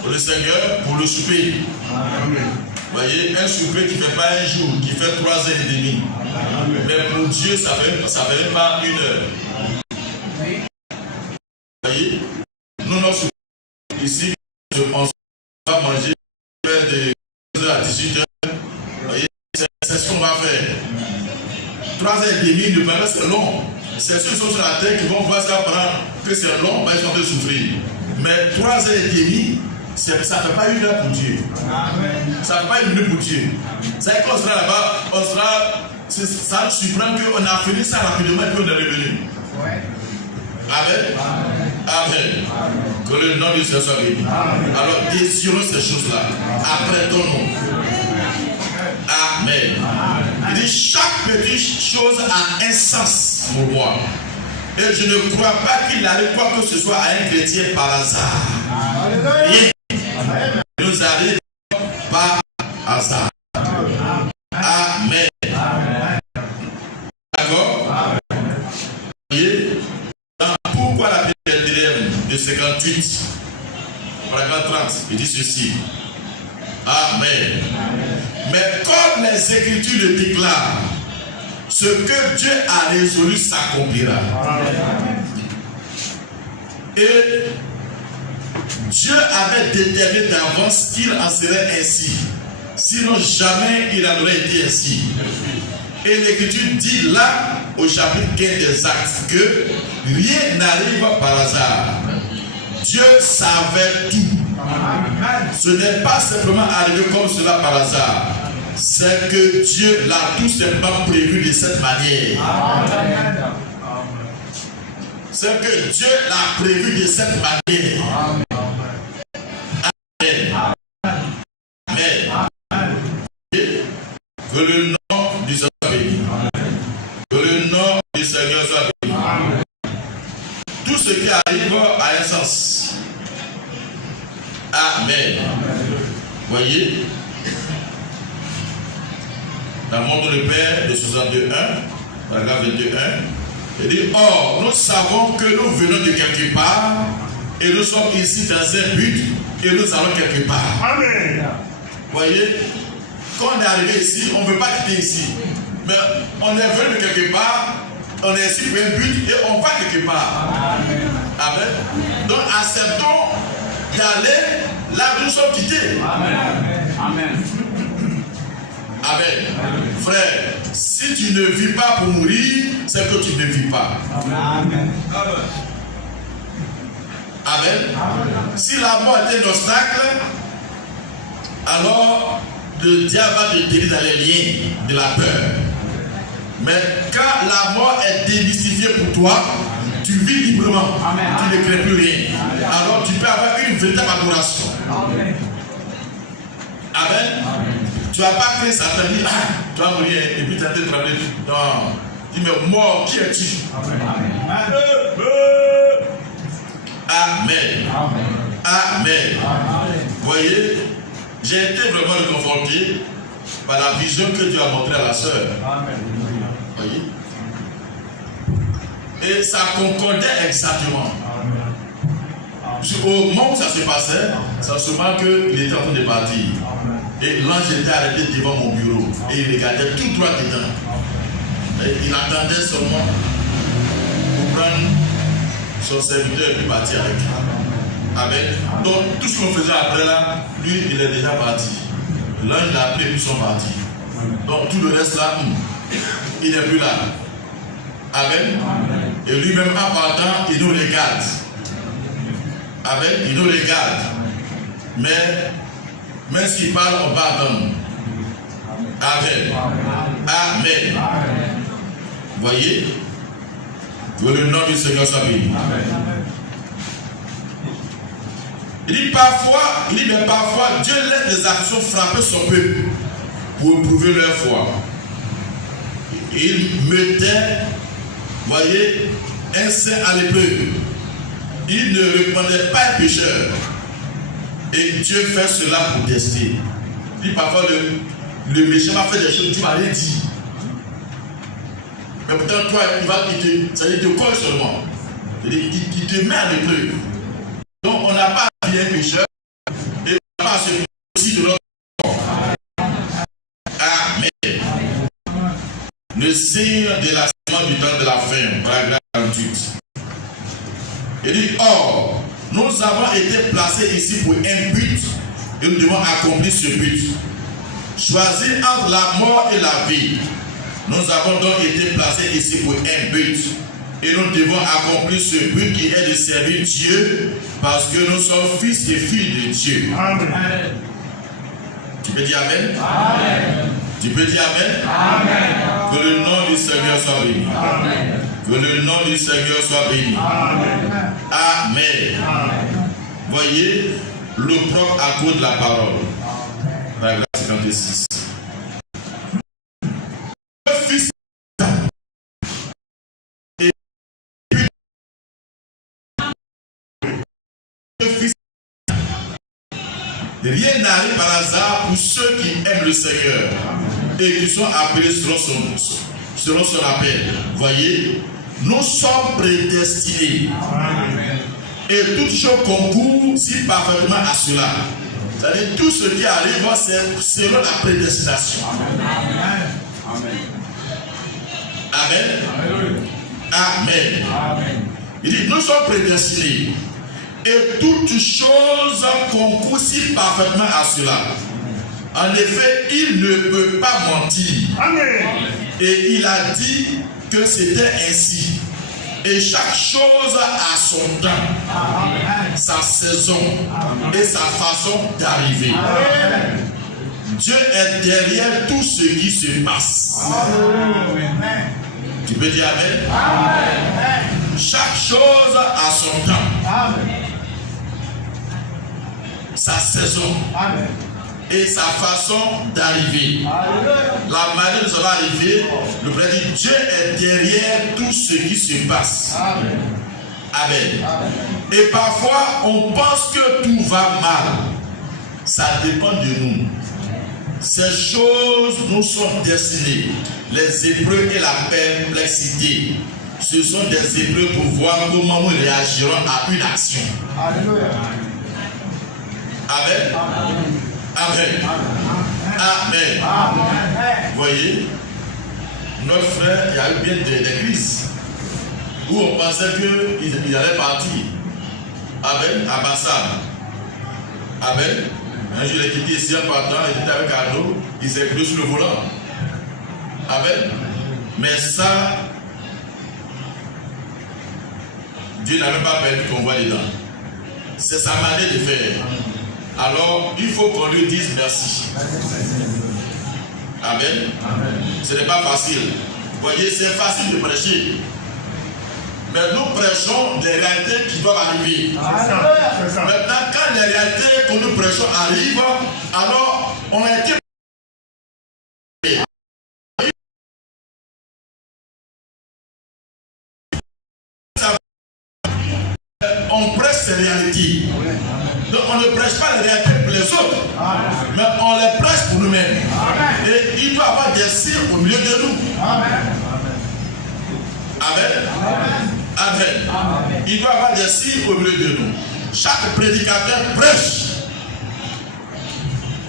le Seigneur pour le souper. Amen. Vous voyez, un souper qui ne fait pas un jour, qui fait 3 heures et demie. Amen. Mais pour Dieu, ça ne fait pas 1 heure. Vous voyez, nous, notre souper ici, on va manger de 2h à 18h. Vous voyez, c'est ce qu'on va faire. 3 heures et demie, le palais, c'est long. C'est ceux qui sont sur la terre qui vont voir ça pendant que c'est long, ils sont en train de souffrir. Mais 3 heures et demie, ça ne fait pas 1 heure pour Dieu. Amen. Ça ne fait pas 1 minute pour Dieu. C'est qu'on sera là-bas, on sera Ça nous surprend qu'on a fini ça rapidement et qu'on est revenu. Amen. Amen. Que le nom du Seigneur soit béni. Alors désirons ces choses-là. Apprêtons-nous. Amen. Il dit chaque petite chose a un sens pour moi. Et je ne crois pas qu'il arrive quoi que ce soit à un chrétien par hasard. Rien ne nous arrive par hasard. Amen. D'accord? Voyez? Pourquoi la Bible de 58, paragraphe 30, il dit ceci. Amen. Mais comme les Écritures le déclarent, ce que Dieu a résolu s'accomplira. Et Dieu avait déterminé d'avance qu'il en serait ainsi. Sinon, jamais il en aurait été ainsi. Et l'Écriture dit là, au chapitre 15 des Actes, que rien n'arrive par hasard. Dieu savait tout. Ce n'est pas simplement arrivé comme cela par hasard. C'est que Dieu l'a tout simplement prévu de cette manière. C'est que Dieu l'a prévu de cette manière. Amen. Amen. Que le nom du Seigneur soit béni. Que le nom du Seigneur soit béni. Tout ce qui arrive a un sens. Amen. Voyez, dans le monde de Père de 62.1, paragraphe 21, il dit, or, nous savons que nous venons de quelque part et nous sommes ici dans un but et nous allons quelque part. Amen. Voyez, quand on est arrivé ici, on ne veut pas quitter ici. Mais on est venu de quelque part, on est ici pour un but et on va quelque part. Amen. Amen. Donc acceptons d'aller là où nous sommes quittés. Amen. Amen. Amen. Frère, si tu ne vis pas pour mourir, c'est que tu ne vis pas. Amen. Amen. Si la mort est un obstacle, alors le diable va te tenir dans les liens de la peur. Mais quand la mort est démystifiée pour toi, tu vis librement. Amen. Tu ne crées plus rien. Alors tu peux avoir une véritable adoration. Amen. Amen. Tu vas pas créer Satan dit, ah, tu vas mourir et puis tu vas te trembler. Non. Dis, mais mort, qui es-tu? Amen. Amen. Amen. Vous voyez, j'ai été vraiment réconforté par la vision que Dieu a montrée à la sœur. Amen. Voyez? Et ça concordait exactement. Au moment où ça se passait, ça se voit qu'il était en train de partir. Et l'ange était arrêté devant mon bureau. Et il regardait tout droit dedans. Et il attendait seulement pour prendre son serviteur et puis partir avec. Amen. Donc tout ce qu'on faisait après là, lui il est déjà parti. L'ange l'a appelé et puis ils sont partis. Donc tout le reste là, il n'est plus là. Amen. Et lui-même en partant, il nous regarde. Amen. Il nous regarde. Mais même s'il parle, on pardonne. Amen. Amen. Voyez? Que le nom du Seigneur soit béni. Il dit parfois, mais parfois, Dieu laisse les actions frapper son peuple pour éprouver leur foi. Il mettait, voyez, un saint à l'épreuve. Il ne répondait pas un pécheur. Et Dieu fait cela pour tester. Il dit parfois le méchant va faire des choses, tu m'as rien dit. Mais pourtant, toi, il te colle seulement. Il te met à l'épreuve. Donc, on n'a pas à dire un pécheur et on n'a pas à se aussi de notre corps. Amen. Le signe de l'achèvement du temps de la fin, paragraphe 48. Il dit, or, nous avons été placés ici pour un but et nous devons accomplir ce but. Choisir entre la mort et la vie. Nous avons donc été placés ici pour un but. Et nous devons accomplir ce but qui est de servir Dieu parce que nous sommes fils et filles de Dieu. Amen. Tu peux dire Amen? Amen. Tu peux dire Amen? Amen. Que le nom du Seigneur soit béni. Amen. Que le nom du Seigneur soit béni. Amen. Amen. Amen. Voyez, l'opprobre à cause de la parole. Paragraphe 56. Le Fils et le Fils. Rien n'arrive par hasard pour ceux qui aiment le Seigneur et qui sont appelés selon son appel. Voyez, nous sommes prédestinés. Amen. Et toute chose concourt si parfaitement à cela. C'est-à-dire tout ce qui arrive, c'est selon la prédestination. Amen. Amen. Amen. Amen. Il dit, nous sommes prédestinés. Et toute chose concourt si parfaitement à cela. En effet, il ne peut pas mentir. Amen. Et il a dit que c'était ainsi. Et chaque chose a son temps, amen, sa saison, amen, et sa façon d'arriver. Dieu est derrière tout ce qui se passe. Amen. Tu peux dire Amen? Amen. Chaque chose a son temps, amen, sa saison, amen, et sa façon d'arriver. La manière dont ça va arriver, le frère dit, Dieu est derrière tout ce qui se passe. Amen. Amen. Amen. Et parfois, on pense que tout va mal. Ça dépend de nous. Ces choses nous sont destinées. Les épreuves et la perplexité, ce sont des épreuves pour voir comment nous réagirons à une action. Alléluia. Amen. Amen. Amen. Amen. Amen. Voyez, notre frère, il y a eu bien des crises où on pensait qu'il allait partir. Amen. À Bassam. Amen. Un jour, il est quitté ici en partant, il était avec Arnaud, il s'est pris sur le volant. Amen. Mais ça, Dieu n'a même pas permis qu'on voit dedans. C'est sa manière de faire. Alors, il faut qu'on lui dise merci. Amen. Amen. Ce n'est pas facile. Vous voyez, c'est facile de prêcher. Mais nous prêchons les réalités qui doivent arriver. Maintenant, quand les réalités que nous prêchons arrivent, alors on a été... On prêche ces réalités. Donc on ne prêche pas les réalités pour les autres, mais on les prêche pour nous-mêmes. Et il doit y avoir des signes au milieu de nous. Amen. Amen. Amen. Il doit y avoir des signes au milieu de nous. Chaque prédicateur prêche.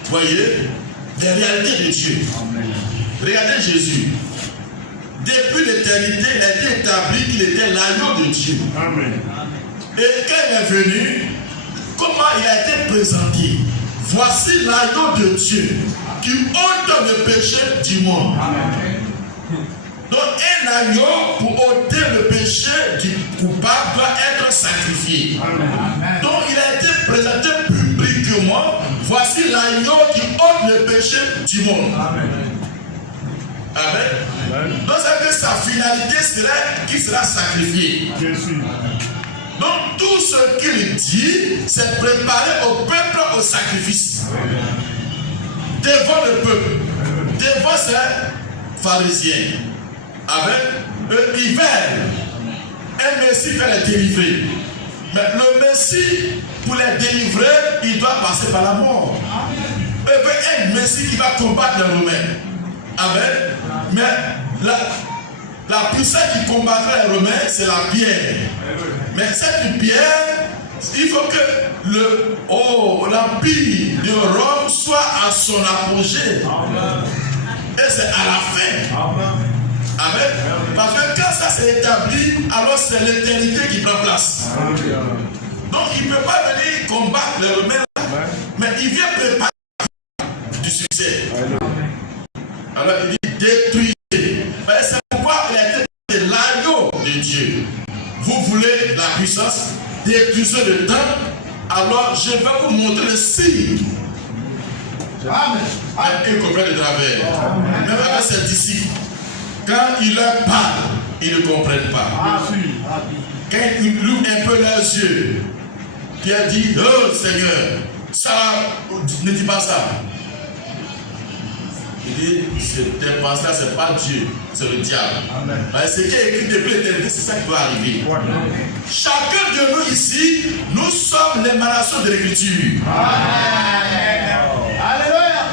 Voyez, des réalités de Dieu. Regardez Jésus. Depuis l'éternité, il a été établi qu'il était l'agneau de Dieu. Amen. Et quand il est venu, comment il a été présenté? Voici l'agneau de Dieu qui ôte le péché du monde. Amen. Donc un agneau pour ôter le péché du coupable doit être sacrifié. Amen. Donc il a été présenté publiquement. Voici l'agneau qui ôte le péché du monde. Amen. Amen. Donc c'est que sa finalité serait qu'il sera sacrifié. Donc tout ce qu'il dit, c'est préparer au peuple au sacrifice. Devant le peuple, devant ces pharisiens. Avec eux, ils veulent un Messie pour les délivrer. Mais le Messie, pour les délivrer, il doit passer par la mort. Eux veulent un Messie qui va combattre les Romains. Amen. Mais la puissance qui combattra les Romains, c'est la pierre. Mais cette pierre, il faut que l'empire de Rome soit à son apogée. Et c'est à la fin. Amen. Parce que quand ça s'est établi, alors c'est l'éternité qui prend place. Donc il ne peut pas venir combattre les Romains, mais il vient préparer du succès. Alors il dit détruisez. C'est pourquoi il a été l'agneau de Dieu. Vous voulez la puissance, détruisez le temps, alors je vais vous montrer le signe Ils comprennent de travers. Même avec ses disciples, quand il leur parle, ils ne comprennent pas. Quand il ouvre un peu leurs yeux, Pierre dit, oh Seigneur, ça, ne dis pas ça. Il dit, tes pensées, ce n'est pas Dieu, c'est le diable. C'est qui est écrit depuis l'éternité, c'est ça qui doit arriver. Chacun de nous ici, nous sommes l'émanation de l'écriture. Alléluia.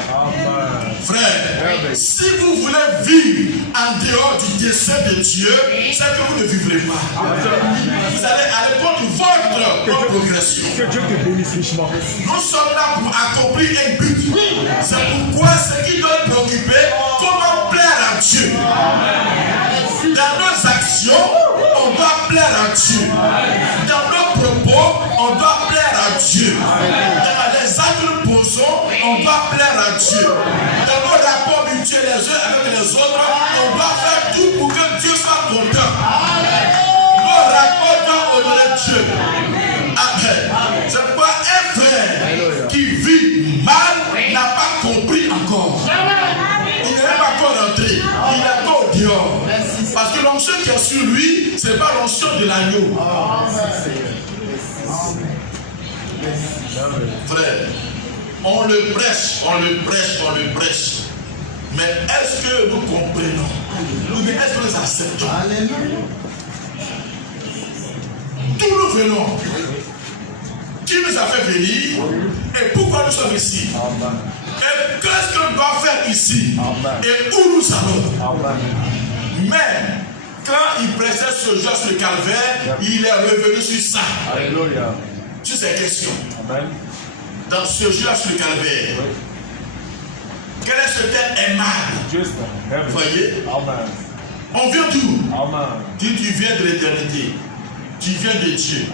Frère, si vous voulez vivre en dehors du dessein de Dieu, c'est que vous ne vivrez pas. Vous allez aller contre votre progression. Que Dieu te bénisse richement. Nous sommes là pour accomplir un but. C'est pourquoi ce qui doit nous préoccuper, comment plaire à Dieu. Dans nos actions, on doit plaire à Dieu. Dans nos propos, on doit plaire à Dieu. Dans les actes que nous posons, on doit plaire à Dieu. Dans nos rapports mutuels les uns avec les autres, on doit faire tout pour que Dieu soit content. Nos rapports doivent honorer Dieu. Amen. C'est pourquoi un frère qui vit mal n'a pas compris encore. Il n'est pas encore rentré. Il est encore dehors. Parce que l'onction qui est sur lui, ce n'est pas l'onction de l'agneau. Frère, on le prêche, on le prêche, on le prêche. Mais est-ce que nous comprenons? Ou bien est-ce que nous acceptons? D'où nous venons? Qui nous a fait venir? Et pourquoi nous sommes ici? Et qu'est-ce qu'on doit faire ici? Et où nous allons? Mais quand il prêchait ce jour sur le calvaire, il est revenu sur ça. Sur ces questions. Dans ce jour sur le calvaire. Quel est ce terme aimable? Vous voyez? On vient d'où? Tu viens de l'éternité. Tu viens de Dieu.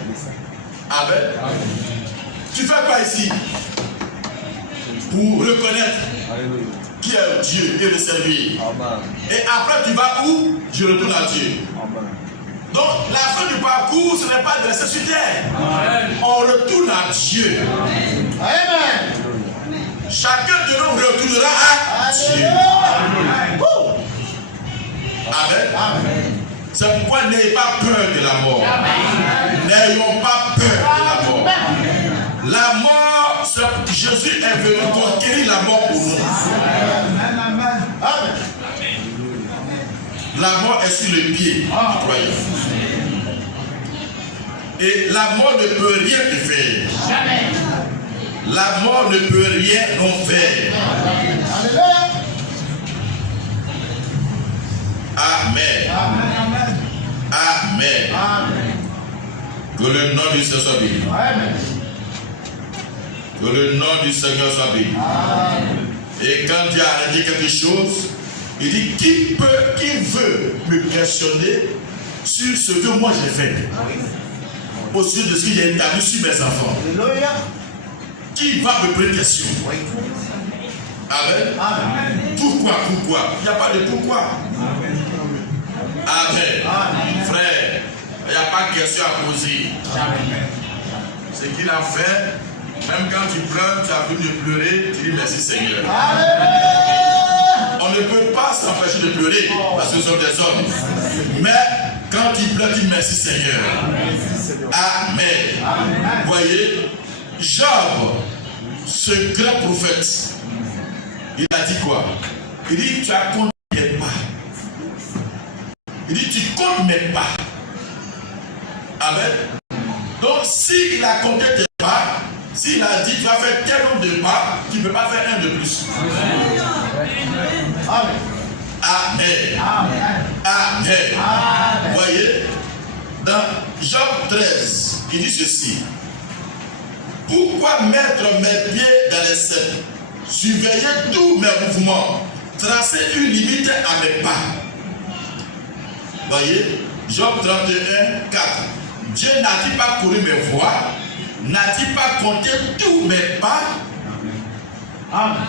Amen. Tu fais quoi ici? Pour reconnaître qui est Dieu et le servir. Et après tu vas où? Je retourne à Dieu. Donc la fin du parcours, ce n'est pas de rester sur terre. On retourne à Dieu. Amen. Chacun de nous retournera à Dieu. Amen. C'est pourquoi n'ayez pas peur de la mort. N'ayons pas peur de la mort. La mort, Jésus est venu conquérir la mort pour nous. La mort est sur le pied du croyant. Et la mort ne peut rien te faire. La mort ne peut rien nous faire. Amen. Amen. Que le nom du Seigneur soit béni. Que le nom du Seigneur soit béni. Et quand Dieu a dit quelque chose, il dit qui veut me questionner sur ce que moi j'ai fait, au sujet de ce que j'ai établi sur mes enfants. Qui va me poser question? Amen. Pourquoi? Il n'y a pas de pourquoi. Amen. Frère, il n'y a pas de question à poser. Ce qu'il a fait, même quand tu pleures, tu as vu de pleurer, tu dis merci Seigneur. On ne peut pas s'empêcher de pleurer parce que nous sommes des hommes. Mais quand tu pleures, tu dis merci Seigneur. Amen. Vous voyez, Job, ce grand prophète, il a dit quoi? Il dit tu as compté mes pas. Il dit tu comptes mes pas. Amen. Donc s'il a compté tes pas, s'il a dit tu vas faire tel nombre de pas, tu ne peux pas faire un de plus. Amen. Amen. Amen. Vous voyez, dans Job 13, il dit ceci. Pourquoi mettre mes pieds dans les cèpes? Surveiller tous mes mouvements, tracer une limite à mes pas. Voyez, Job 31, 4. Dieu n'a-t-il pas couru mes voies? N'a-t-il pas compté tous mes pas? Amen.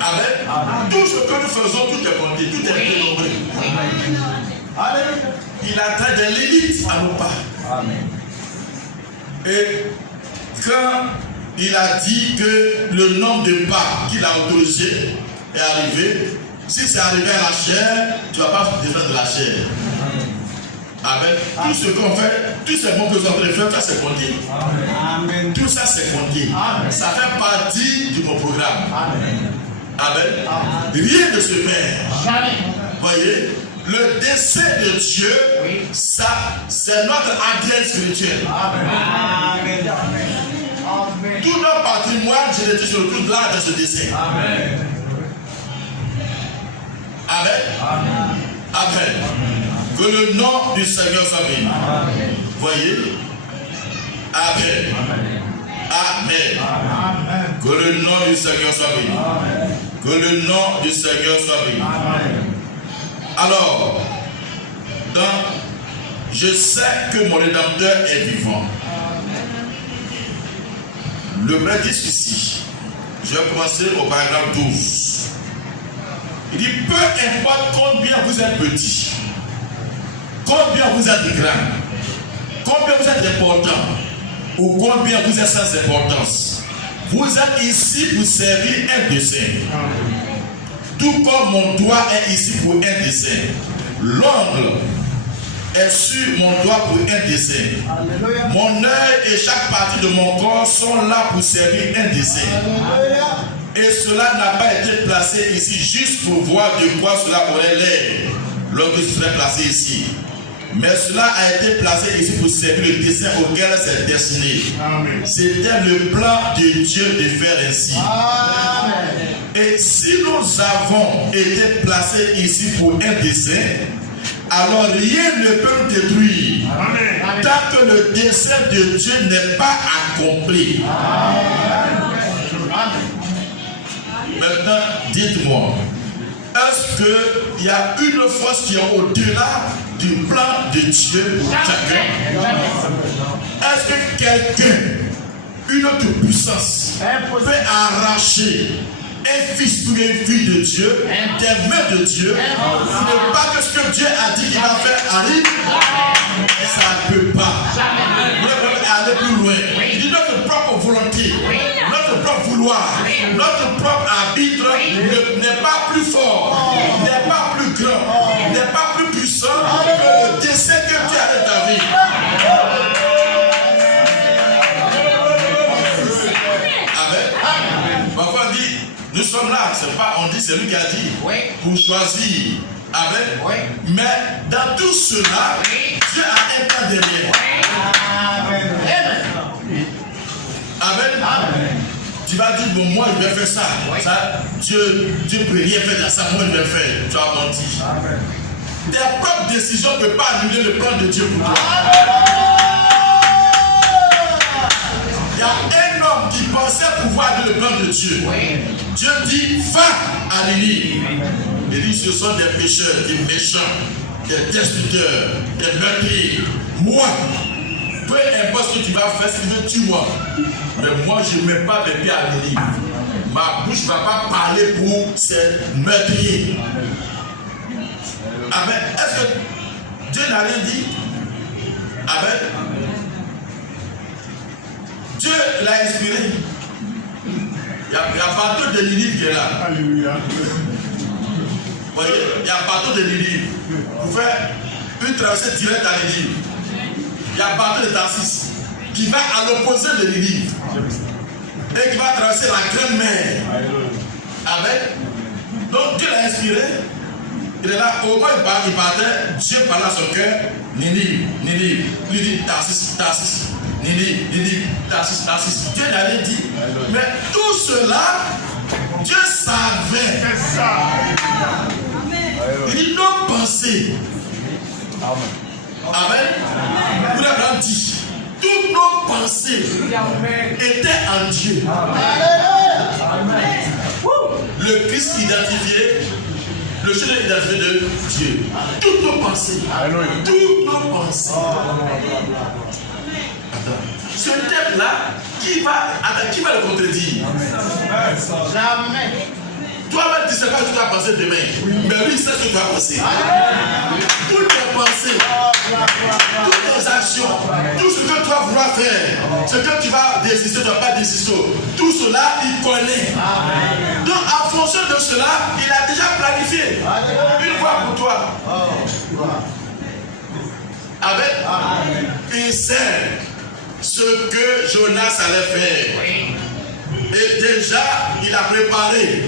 Amen. Tout ce que nous faisons, tout est compté, tout est dénombré. Il a trait des limites à nos pas. Amen. Et quand il a dit que le nombre de pas qu'il a autorisé est arrivé. Si c'est arrivé à la chair, tu ne vas pas défendre de la chair. Amen. Tout ce qu'on fait, tous ces bons que vous êtes en train de faire, ça c'est compté. Amen. Tout ça c'est compté. Ça fait partie de mon programme. Amen. Amen. Rien ne se perd. Voyez, le décès de Dieu, ça, c'est notre ADN spirituel. Amen. Tout notre patrimoine génétique se retrouve là dans ce décès. Amen. Amen. Amen. Que le nom du Seigneur soit béni. Voyez? Amen. Amen. Amen. Que le nom du Seigneur soit béni. Amen. Que le nom du Seigneur soit béni. Amen. Alors, je sais que mon Rédempteur est vivant. Le vrai disque ici, je vais commencer au paragraphe 12. Il dit, peu importe combien vous êtes petit, combien vous êtes grand, combien vous êtes important, ou combien vous êtes sans importance, vous êtes ici pour servir un dessein. Tout comme mon doigt est ici pour un dessein. L'ongle est sur mon doigt pour un dessein. Mon œil et chaque partie de mon corps sont là pour servir un dessein. Et cela n'a pas été placé ici juste pour voir de quoi cela aurait l'air lorsque je serais placé ici. Mais cela a été placé ici pour servir le dessein auquel c'est destiné. C'était le plan de Dieu de faire ainsi. Amen. Et si nous avons été placés ici pour un dessein, alors rien ne peut nous détruire. Amen. Tant que le dessein de Dieu n'est pas accompli. Amen. Maintenant, dites-moi, est-ce qu'il y a une force qui est au-delà du plan de Dieu pour chacun? Est-ce que quelqu'un, une autre puissance, peut arracher un fils ou une fille de Dieu, des mains de Dieu, pour ne pas que ce que Dieu a dit qu'il va faire arrive? Ça ne peut pas. Vous devez aller plus loin. Il dit notre propre volonté, notre propre vouloir, notre propre arbitre n'est pas plus fort, n'est pas plus grand, n'est pas plus puissant que le dessein que Dieu a de ta vie. Amen. Parfois on dit, nous sommes là, c'est pas, on dit c'est lui qui a dit, pour choisir. Amen. Mais dans tout cela, Dieu a un plan derrière. Amen. Tu vas dire, bon, moi je vais faire ça. Dieu peut rien faire dans ça, moi je vais faire. Tu as menti. Tes propres décisions ne peuvent pas annuler le plan de Dieu pour toi. Il y a un homme qui pensait pouvoir annuler le plan de Dieu. Dieu dit, va à Ninive. Il dit, ce sont des pécheurs, des méchants, des destructeurs, des meurtriers. Moi, peu importe ce que tu vas faire, si tu veux, tue-moi. Mais moi, je ne mets pas mes pieds à Ninive. Ma bouche ne va pas parler pour ces meurtriers. Amen. Est-ce que Dieu n'a rien dit? Amen. Dieu l'a inspiré. Il y a un bateau de Ninive qui est là. Alléluia. Vous voyez, il y a un bateau de Ninive. Vous faites une traversée directe à Ninive. Il y a un bateau de Tarsis qui va à l'opposé de Ninive et qui va traverser la grande mer. Amen. Donc Dieu l'a inspiré. Il est là, au moment où il partait, Dieu parlait à son cœur. Ninive, Ninive. Lui dit Tarsis, Tarsis. Ninive, Ninive, Tarsis, Tarsis. Dieu l'avait dit. Mais tout cela, Dieu savait. C'est ça. Il dit nos pensées. Amen. Vous l'avez dit. Toutes nos pensées étaient en Dieu. Le Christ identifié, le chef identifié de Dieu. Toutes nos pensées. Toutes nos pensées. Ce thème-là, qui va le contredire? Jamais. Toi-même, tu ne sais pas ce que tu vas penser demain. Mais lui, il sait ce que tu vas penser. Toutes tes pensées Toutes tes actions, tout ce que tu vas vouloir faire, ce que tu vas désister, tu ne vas pas désister, tout cela, il connaît. Donc, en fonction de cela, il a déjà planifié une fois pour toi. Amen. Il sait ce que Jonas allait faire. Et déjà, il a préparé.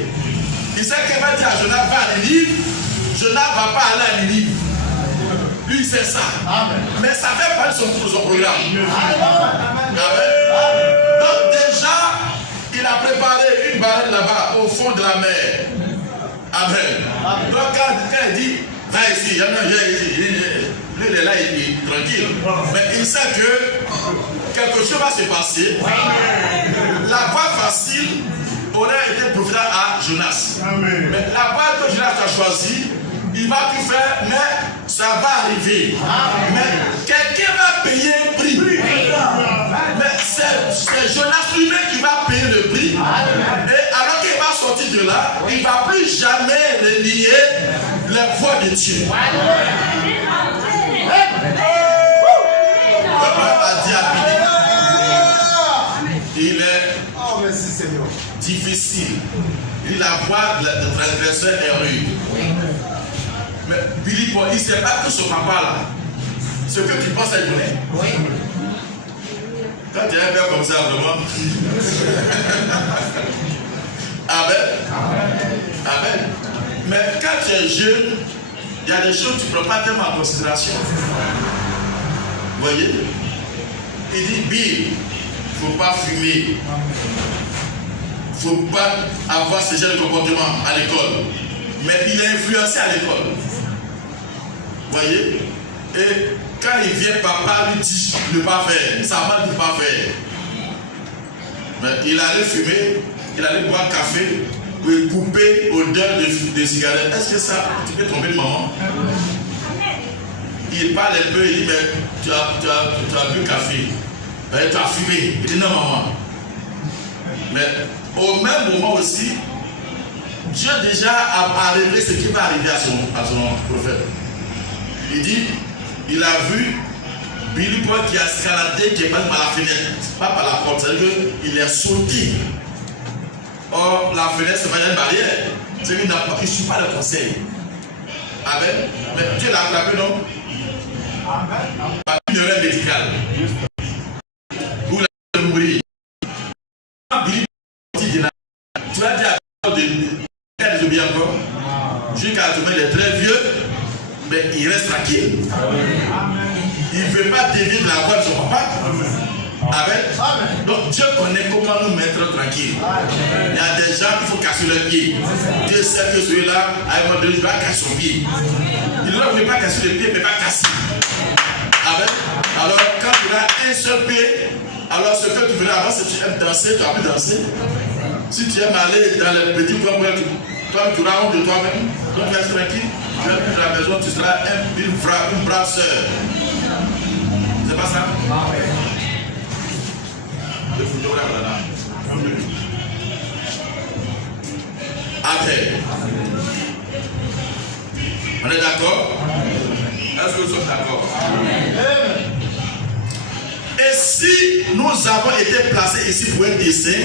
Il sait qu'il va dire à Jonas, va à Ninive. Jonas ne va pas aller à Ninive. Lui, il sait ça. Mais ça fait pas de son programme. Amen. Donc déjà, il a préparé une baleine là-bas, au fond de la mer. Amen. Donc quand il dit, va ici, lui, il est là, il est tranquille. Mais il sait que quelque chose va se passer. La voie facile aurait été profitable à Jonas. Mais la voie que Jonas a choisie, il va tout faire, mais ça va arriver. Mais quelqu'un va payer un prix. Mais c'est Jonas lui-même qui va payer le prix. Et alors qu'il va sortir de là, il ne va plus jamais relier les voies de Dieu. Il est difficile. La voie de transgresseur est rude. Mais Billy Paul, il ne sait pas que son papa là, ce que tu penses à lui connaît. Quand tu es un père comme ça, vraiment. Amen. Mais quand tu es jeune, il y a des choses que tu ne prends pas tellement en considération. Vous voyez? Il dit, Bill, il ne faut pas fumer. Il ne faut pas avoir ce genre de comportement à l'école. Mais il est influencé à l'école. Vous voyez? Et quand il vient, papa lui dit de ne pas faire. Sa maman ne peut pas faire. Mais il allait fumer, il allait boire café, ou couper odeur de cigarette. Est-ce que ça, tu peux tromper de maman? Il parle un peu, il dit, mais tu as bu café. Tu as fumé. Il dit, non, maman. Mais au même moment aussi, Dieu déjà a révélé ce qui va arriver à son prophète. Il dit, il a vu Billy Paul qui a escaladé, qui est passé par la fenêtre, pas par la porte, c'est-à-dire qu'il est sauté. Or, la fenêtre, c'est pas une barrière. C'est qu'il ne suit pas le conseil. Amen. Mais Dieu l'a attrapé, non? Par une erreur médicale. Où il a mourir. Billy Paul, tu vas dire à il désobéit encore. Jusqu'à demain, il est très vieux, mais il reste tranquille. Il ne veut pas dévier de la voie de son papa. Amen. Donc Dieu connaît comment nous mettre tranquilles. Il y a des gens qu'il faut casser leurs pieds. Dieu sait que celui-là, à un moment donné, il va casser son pied. Il ne veut pas casser le pied, mais pas casser. Amen. Alors, quand tu as un seul pied, alors ce que tu voulais avant, c'est que tu aimes danser, tu vas plus danser. Si tu aimes aller dans les petits coins, toi, tu auras honte de toi-même. Donc, tu restes tranquille. Tu vas plus à la maison, tu seras une brave sœur. C'est pas ça? Le futur est là. Après. On est d'accord? Est-ce que nous sommes d'accord? Et si nous avons été placés ici pour un dessein,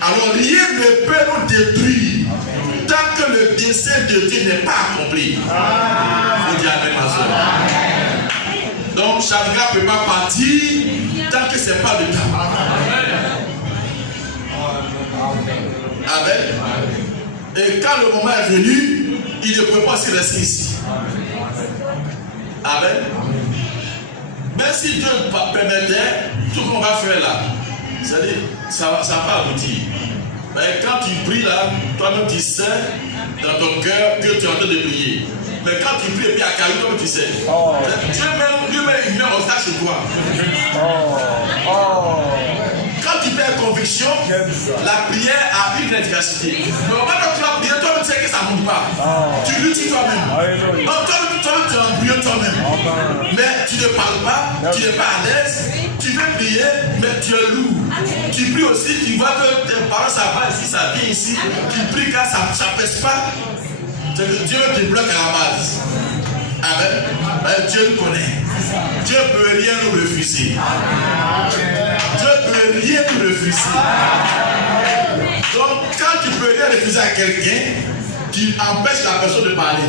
alors rien ne peut nous détruire tant que le dessein de Dieu n'est pas accompli. Vous dites amen, ma soeur. Donc, Chandra ne peut pas partir tant que ce n'est pas le temps. Amen. Et quand le moment est venu, il ne peut pas se rester ici. Amen. Même si Dieu permettait, tout ce qu'on va faire là, c'est-à-dire, ça va pas aboutir. Mais quand tu pries là, toi-même tu sais dans ton cœur que tu es en train de prier. Mais quand tu pries et puis à Caillou, toi-même tu sais. Dieu même, lui-même, il met un obstacle chez toi. Quand tu fais conviction, la prière a une efficacité. Mais au moment où tu vas prier, toi-même tu sais que ça ne monte pas. Tu luttes toi-même. Donc toi-même tu es embrouillé toi-même. Mais tu ne parles pas, tu n'es pas à l'aise. Tu veux prier, mais tu es lourd. Tu pries aussi, tu vois que tes parents ça va ici, ça vient ici. Tu pries car ça ne pèse pas. C'est que Dieu te bloque à la base. Amen. Dieu nous connaît. Dieu ne peut rien nous refuser. Dieu ne peut rien nous refuser. Donc, quand tu ne peux rien refuser à quelqu'un, tu empêches la personne de parler.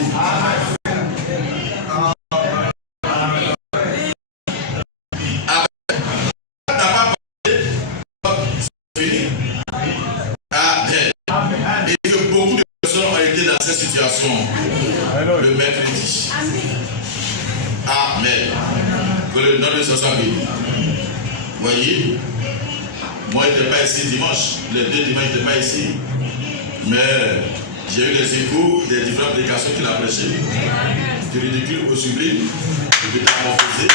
Et que beaucoup de personnes ont été dans cette situation le mercredi. Amen. Que le nom de ce soit béni. Voyez, moi je n'étais pas ici dimanche, les 2 dimanches je n'étais pas ici, mais j'ai eu les échos des différentes prédications qu'il a prêchées, du ridicule au sublime, de métamorphosé,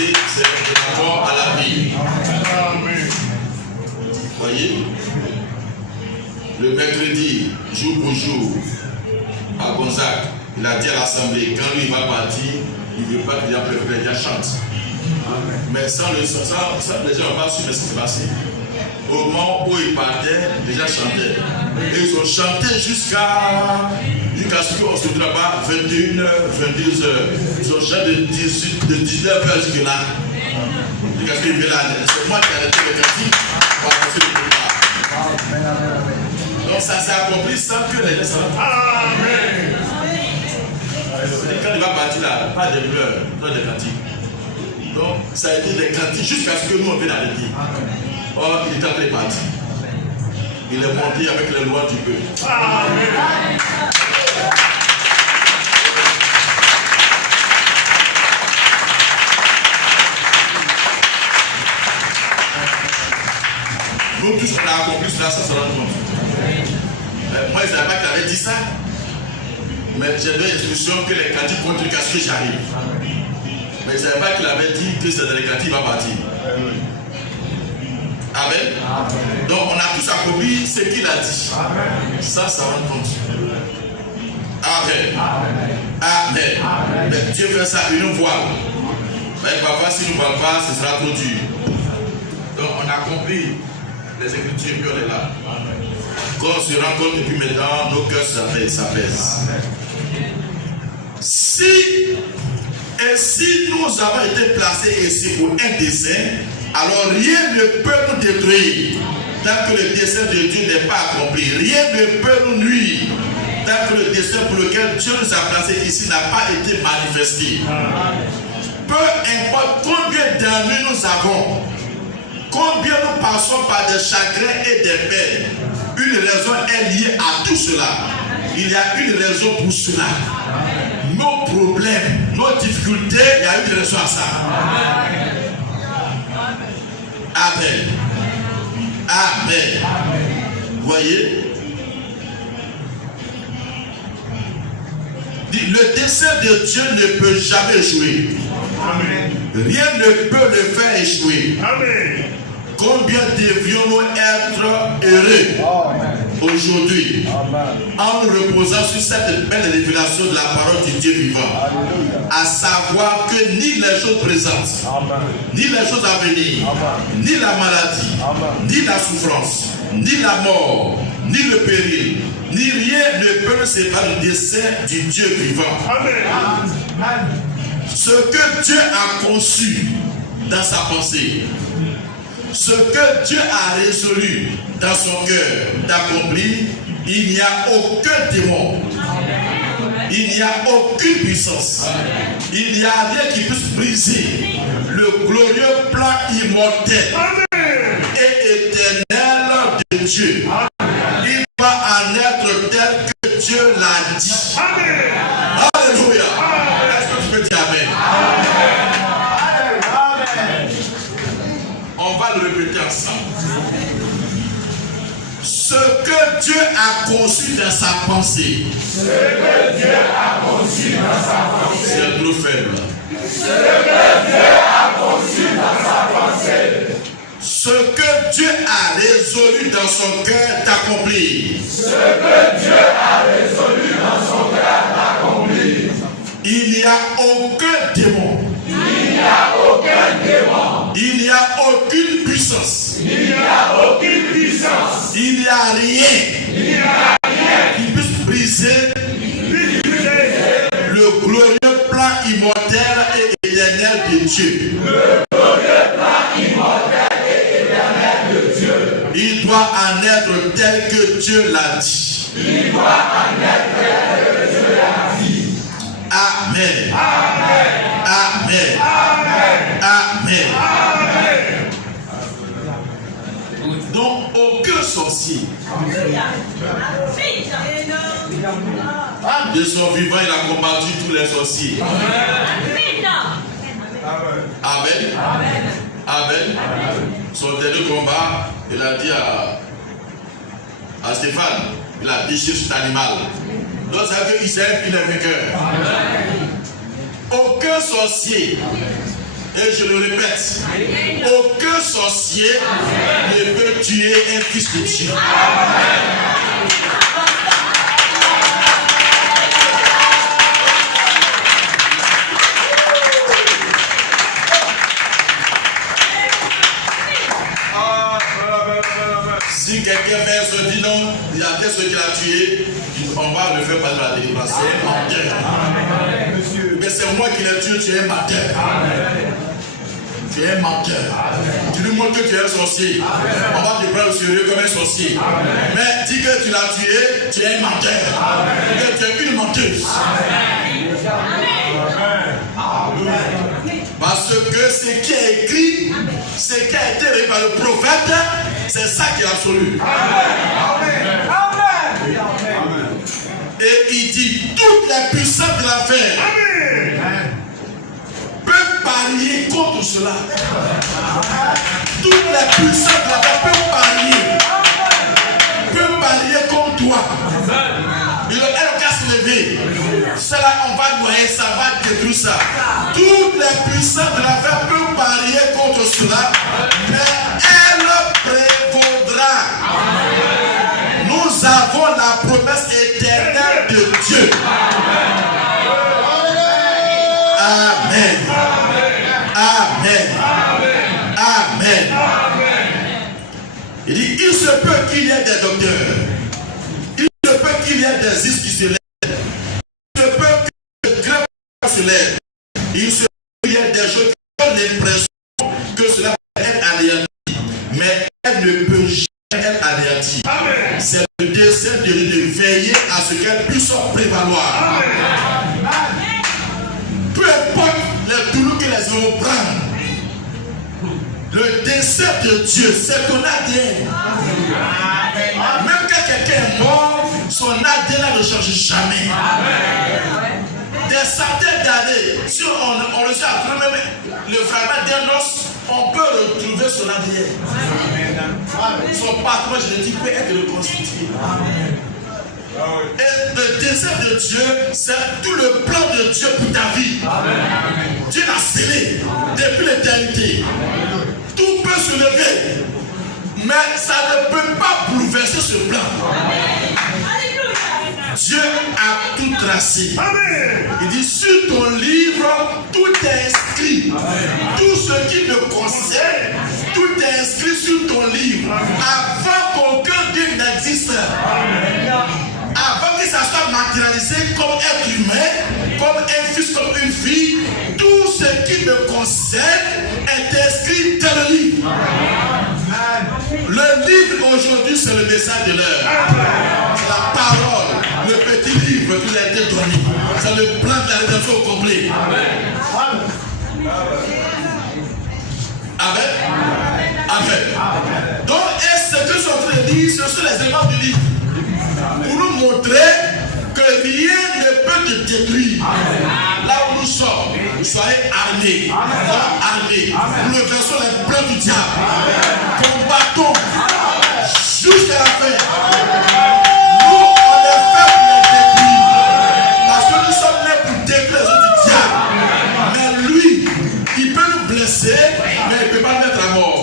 et c'est de la mort à la vie. Voyez, le mercredi, jour pour jour, à Gonzague, il a dit à l'assemblée, quand lui va partir, il ne veut pas qu'il y ait les gens chantent. Mais sans les gens n'ont pas su ce qui s'est passé. Au moment où il partait, les gens chantaient. Et ils ont chanté jusqu'à ce qu'on se trouve là-bas, 21h, 22h. Ils ont chanté de 19h jusque-là. Parce qu'il veut là, c'est moi qui ai arrêté le cantique pour annoncer le départ. Donc ça s'est accompli sans que les gens s'arrêtent. Amen. Quand il va partir là, pas de pleurs, pas de cantiques. Donc ça a été des cantiques jusqu'à ce que nous on vienne arrêter. Or, il est en train de partir. Il est monté avec les lois du peuple. Amen. Nous tous on a accompli cela sans se rendre compte. Moi je ne savais pas qu'il avait dit ça. Mais j'ai donné l'instruction que les cantiques contre le casque j'arrive. Mais je ne savais pas qu'il avait dit que c'est dans les cantiques qu'il va partir. Amen. Donc on a tous accompli ce qu'il a dit. Sans s'en rendre compte. Amen. Amen. Mais Dieu fait ça, il nous voit. Mais parfois s'il ne nous voit pas, ce sera trop dur. Donc on a compris les Écritures et puis on est là. Quand on se rend compte depuis maintenant, nos cœurs s'apaisent. Si nous avons été placés ici pour un dessein, alors rien ne peut nous détruire tant que le dessein de Dieu n'est pas accompli. Rien ne peut nous nuire tant que le dessein pour lequel Dieu nous a placés ici n'a pas été manifesté. Peu importe combien d'années nous avons, combien nous passons par des chagrins et des peines, une raison est liée à tout cela. Il y a une raison pour cela. Nos problèmes, nos difficultés, il y a une raison à ça. Amen. Amen. Vous voyez? Le dessein de Dieu ne peut jamais échouer. Rien ne peut le faire échouer. Amen. Combien devions-nous être heureux aujourd'hui en nous reposant sur cette belle révélation de la parole du Dieu vivant, à savoir que ni les choses présentes, ni les choses à venir, ni la maladie, ni la souffrance, ni la mort, ni le péril, ni rien ne peut nous séparer du dessein du Dieu vivant. Ce que Dieu a conçu dans sa pensée, ce que Dieu a résolu dans son cœur d'accomplir, il n'y a aucun démon, il n'y a aucune puissance, il n'y a rien qui puisse briser le glorieux plan immortel et éternel de Dieu. Il va en être tel que Dieu l'a dit. Alléluia. Est-ce que tu peux dire Amen? On va le répéter ensemble. Ce que Dieu a conçu dans sa pensée. Ce que Dieu a conçu dans sa pensée. C'est trop faible. Ce que Dieu a conçu dans sa pensée. Ce que Dieu a résolu dans son cœur d'accomplir. Ce que Dieu a résolu dans son cœur d'accomplir. Il n'y a aucun démon. Il n'y a aucun démon. Il n'y a aucune puissance. Il n'y a aucune puissance. Il n'y a rien. Il n'y a rien qui puisse briser le Dieu. Il doit en être tel que Dieu l'a dit. Amen. Amen. Amen. Donc, aucun sorcier de son vivant, il a combattu tous les sorciers. Amen. Amen. Son dernier combat, il a dit à Stéphane, il a déchiré cet animal. Donc, ça veut dire qu'il sait qu'il est vainqueur. Aucun sorcier, et je le répète, aucun sorcier ne peut tuer un fils de Dieu. Si quelqu'un fait ce dit non, il y a qu'est-ce qu'il a tué, on va le faire par la délivrance. C'est un menteur. Mais c'est moi qui l'ai tué, tu es un menteur. Tu es un menteur. Tu lui montres que tu es un sorcier. On va te prendre au sérieux comme un sorcier. Mais dis que tu l'as tué, tu es un menteur. Mais tu es une menteuse. Parce que ce qui est écrit, ce qui a été révélé par le prophète, c'est ça qui est absolu. Et il dit, toutes les puissances de l'affaire peuvent parier contre cela. Toutes les puissances de l'affaire peuvent parier contre toi. Elle va se lever. Cela, on va noyer, ça va détruire ça. Toutes les puissances de l'affaire peuvent parier contre cela, mais elle prévaudra. Nous avons la promesse éternelle de Dieu. Amen. Amen. Amen. Il dit, il se peut qu'il y ait des docteurs. Il se peut qu'il y ait des is qui se lèvent. Il se peut que les grèves se lèvent. Il se peut qu'il y ait des gens qui ont l'impression que cela va être anéanti. Mais elle ne peut jamais être anéantie. C'est le dessein de Dieu de veiller à ce qu'elle puisse prévaloir. Peu importe les douleurs que les hommes prennent, le dessein de Dieu, c'est ton ADN. Même quand quelqu'un est mort, son ADN ne change jamais. Des centaines d'années, si on le sait à travers même le fragment d'un os, on peut retrouver son ADN. Son patrimoine génétique peut être reconstitué. Et le dessein de Dieu, c'est tout le plan de Dieu pour ta vie. Dieu l'a scellé depuis l'éternité. Tout peut se lever, mais ça ne peut pas bouleverser ce plan. Dieu a tout tracé. Il dit, sur ton livre, tout est inscrit. Tout ce qui me concerne, tout est inscrit sur ton livre. Avant qu'aucun Dieu n'existe. Avant que ça soit matérialisé comme être humain, comme un fils, comme une fille, tout ce qui me concerne est inscrit dans le livre. Le livre aujourd'hui, c'est le message de l'heure. C'est la parole, le petit livre qui a été donné. C'est le plan de la rédemption au complet. Amen. Amen. Donc, et ce que je suis en train de dire, ce sont les éléments du livre. Pour nous montrer que rien ne peut te détruire. Là où nous sommes, soyez armés. Armés. Nous versons les plans du diable. Combattons jusqu'à la fin. Nous, on est fait pour les détruire. Parce que nous sommes là pour détruire les autres du diable. Mais lui, il peut nous blesser, mais il ne peut pas nous mettre à mort.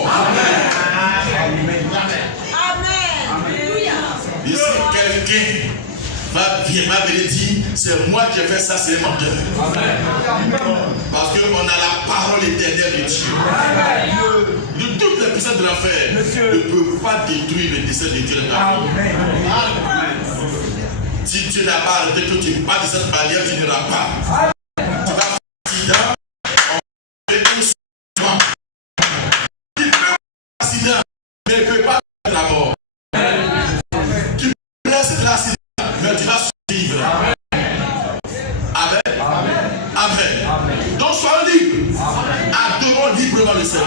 Ici, quelqu'un va venir dire, c'est moi qui ai fait ça, c'est un menteur. Parce qu'on a la parole éternelle de Dieu. De toutes les puissances de l'affaire ne peuvent pas détruire le dessein de Dieu dans ta vie. Si Dieu n'a pas arrêté que tu ne pas de cette manière, tu n'iras pas. Tu vas faire accident, on fait une le Seigneur.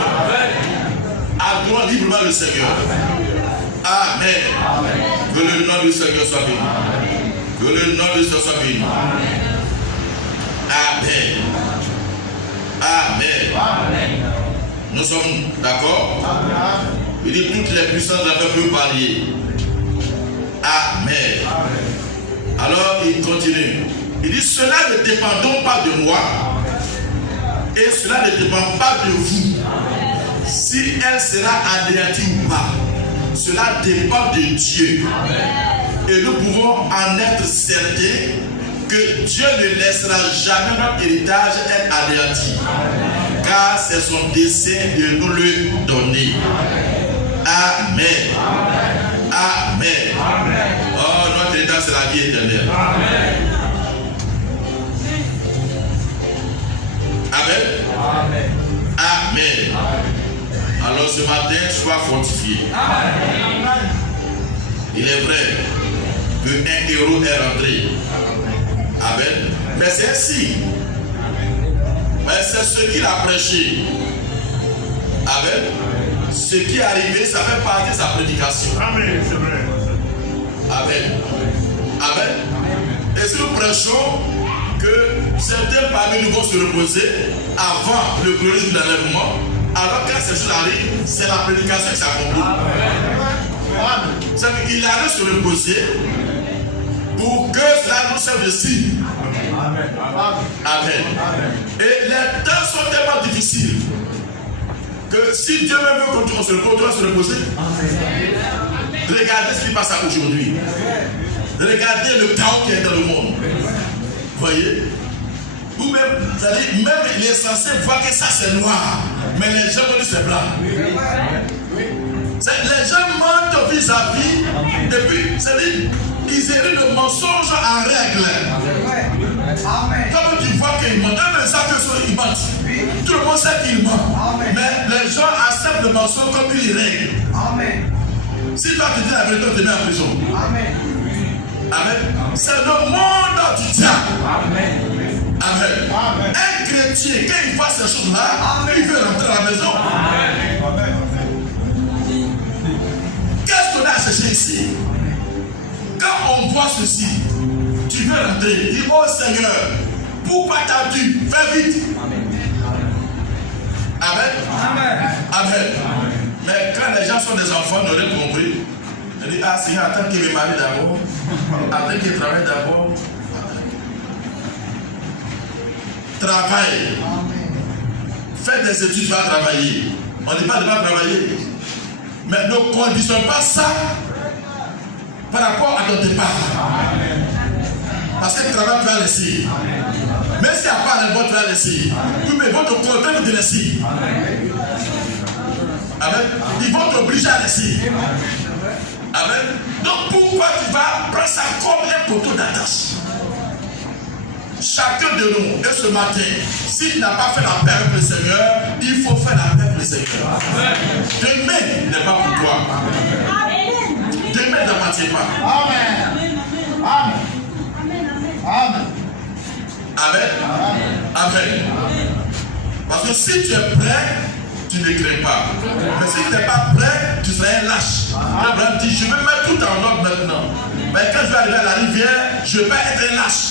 Adorons librement le Seigneur. Amen. Que le nom du Seigneur soit béni. Que le nom du Seigneur soit béni. Amen. Amen. Nous sommes d'accord? Il dit toutes les puissances de la paix peuvent parler. Amen. Alors il continue. Il dit cela ne dépend donc pas de moi et cela ne dépend pas de vous. Si elle sera anéantie ou pas, cela dépend de Dieu. Et nous pouvons en être certains que Dieu ne laissera jamais notre héritage être anéanti. Car c'est son dessein de nous le donner. Amen. Amen. Oh, notre héritage, c'est la vie éternelle. Amen. Amen. Alors ce matin, sois fortifié. Il est vrai qu'un héros est rentré. Amen. Mais c'est ainsi. Mais c'est ce qu'il a prêché. Amen. Ce qui est arrivé, ça fait partie de sa prédication. Amen, c'est vrai. Amen. Amen. Et si nous prêchons que certains parmi nous vont se reposer avant le glorieux jour de l'enlèvement, alors quand ces choses arrivent, c'est la prédication qui s'accomplit. C'est qu'il allait se reposer pour que cela nous serve de signe. Amen. Et les temps sont tellement difficiles que si Dieu même veut qu'on se repose, on doit se reposer. Regardez ce qui passe aujourd'hui. Regardez le chaos qui est dans le monde. Voyez? Ou même, c'est-à-dire, même les censés voient que ça c'est noir, mais les gens disent c'est blanc. Les gens mentent vis-à-vis, et puis, c'est-à-dire, ils héritent le mensonge en règle. Comme tu vois qu'ils mentent, même ça qu'ils mentent. Tout le monde sait qu'ils mentent. Mais les gens acceptent le mensonge comme une règle. Si toi tu dis la vérité, on te met en prison. Amen. C'est le monde dont tu tiens. Amen. Un chrétien, quand il voit ces choses-là, il veut rentrer à la maison. Qu'est-ce qu'on a à chercher ici? Quand on voit ceci, tu veux rentrer. Dis, oh Seigneur, pourquoi t'as-tu? Fais vite. Amen. Amen. Mais quand les gens sont des enfants, on aurait compris. On dit, ah Seigneur, attends qu'il me marie d'abord. Attends qu'il travaille d'abord. Travaille. Fais des études, tu vas travailler. On ne dit pas de pas travailler. Mais ne conditionnons pas ça par rapport à ton départ. Parce que le travail, tu vas laisser. Mais s'il n'y a pas de bon, tu vas laisser. Oui, mais ils vont te contraindre de laisser. Amen. Ils vont t'obliger à laisser. Amen. Donc pourquoi tu vas prendre ça comme un poteau d'attache? Chacun de nous, et ce matin, s'il n'a pas fait la paix avec le Seigneur, il faut faire la paix avec le Seigneur. Demain n'est pas pour toi. Demain n'appartient pas. Amen. Amen. Parce que si tu es prêt, tu ne crains pas. Mais si tu n'es pas prêt, tu seras un lâche. Abraham dit, je vais mettre tout en ordre maintenant. Mais quand je vais arriver à la rivière, je ne vais pas être un lâche.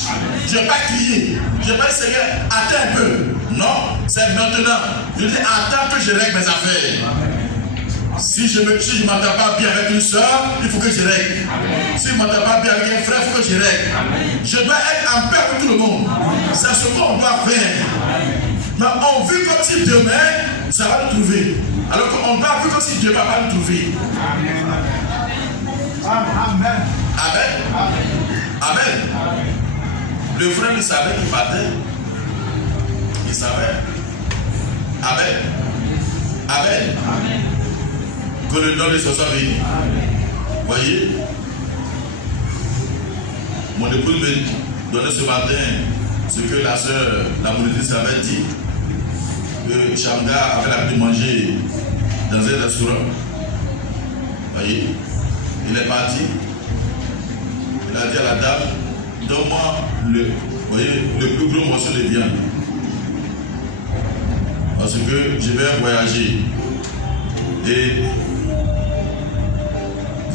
Je ne vais pas crier. Je ne vais pas dire, Seigneur, attends un peu. Non, c'est maintenant. Je dis, attends que je règle mes affaires. Si je ne m'entends pas bien avec une soeur, il faut que je règle. Si je ne m'entends pas bien avec un frère, il faut que je règle. Je dois être en paix avec tout le monde. C'est ce qu'on doit faire. Mais on vit comme si demain, ça va nous trouver. Alors qu'on doit vivre comme si Dieu ne va pas nous trouver. Amen. Amen. Le frère, il savait qu'il battait. Il savait. Amen. Amen. Que le nom de ce soit béni. Voyez, mon épouse me donnait ce matin ce que la soeur, la monitrice avait dit. Que Shamga avait l'habitude de manger dans un restaurant. Voyez, il est parti. Il a dit à la dame, donne-moi le plus gros morceau de viande. Parce que je vais voyager. Et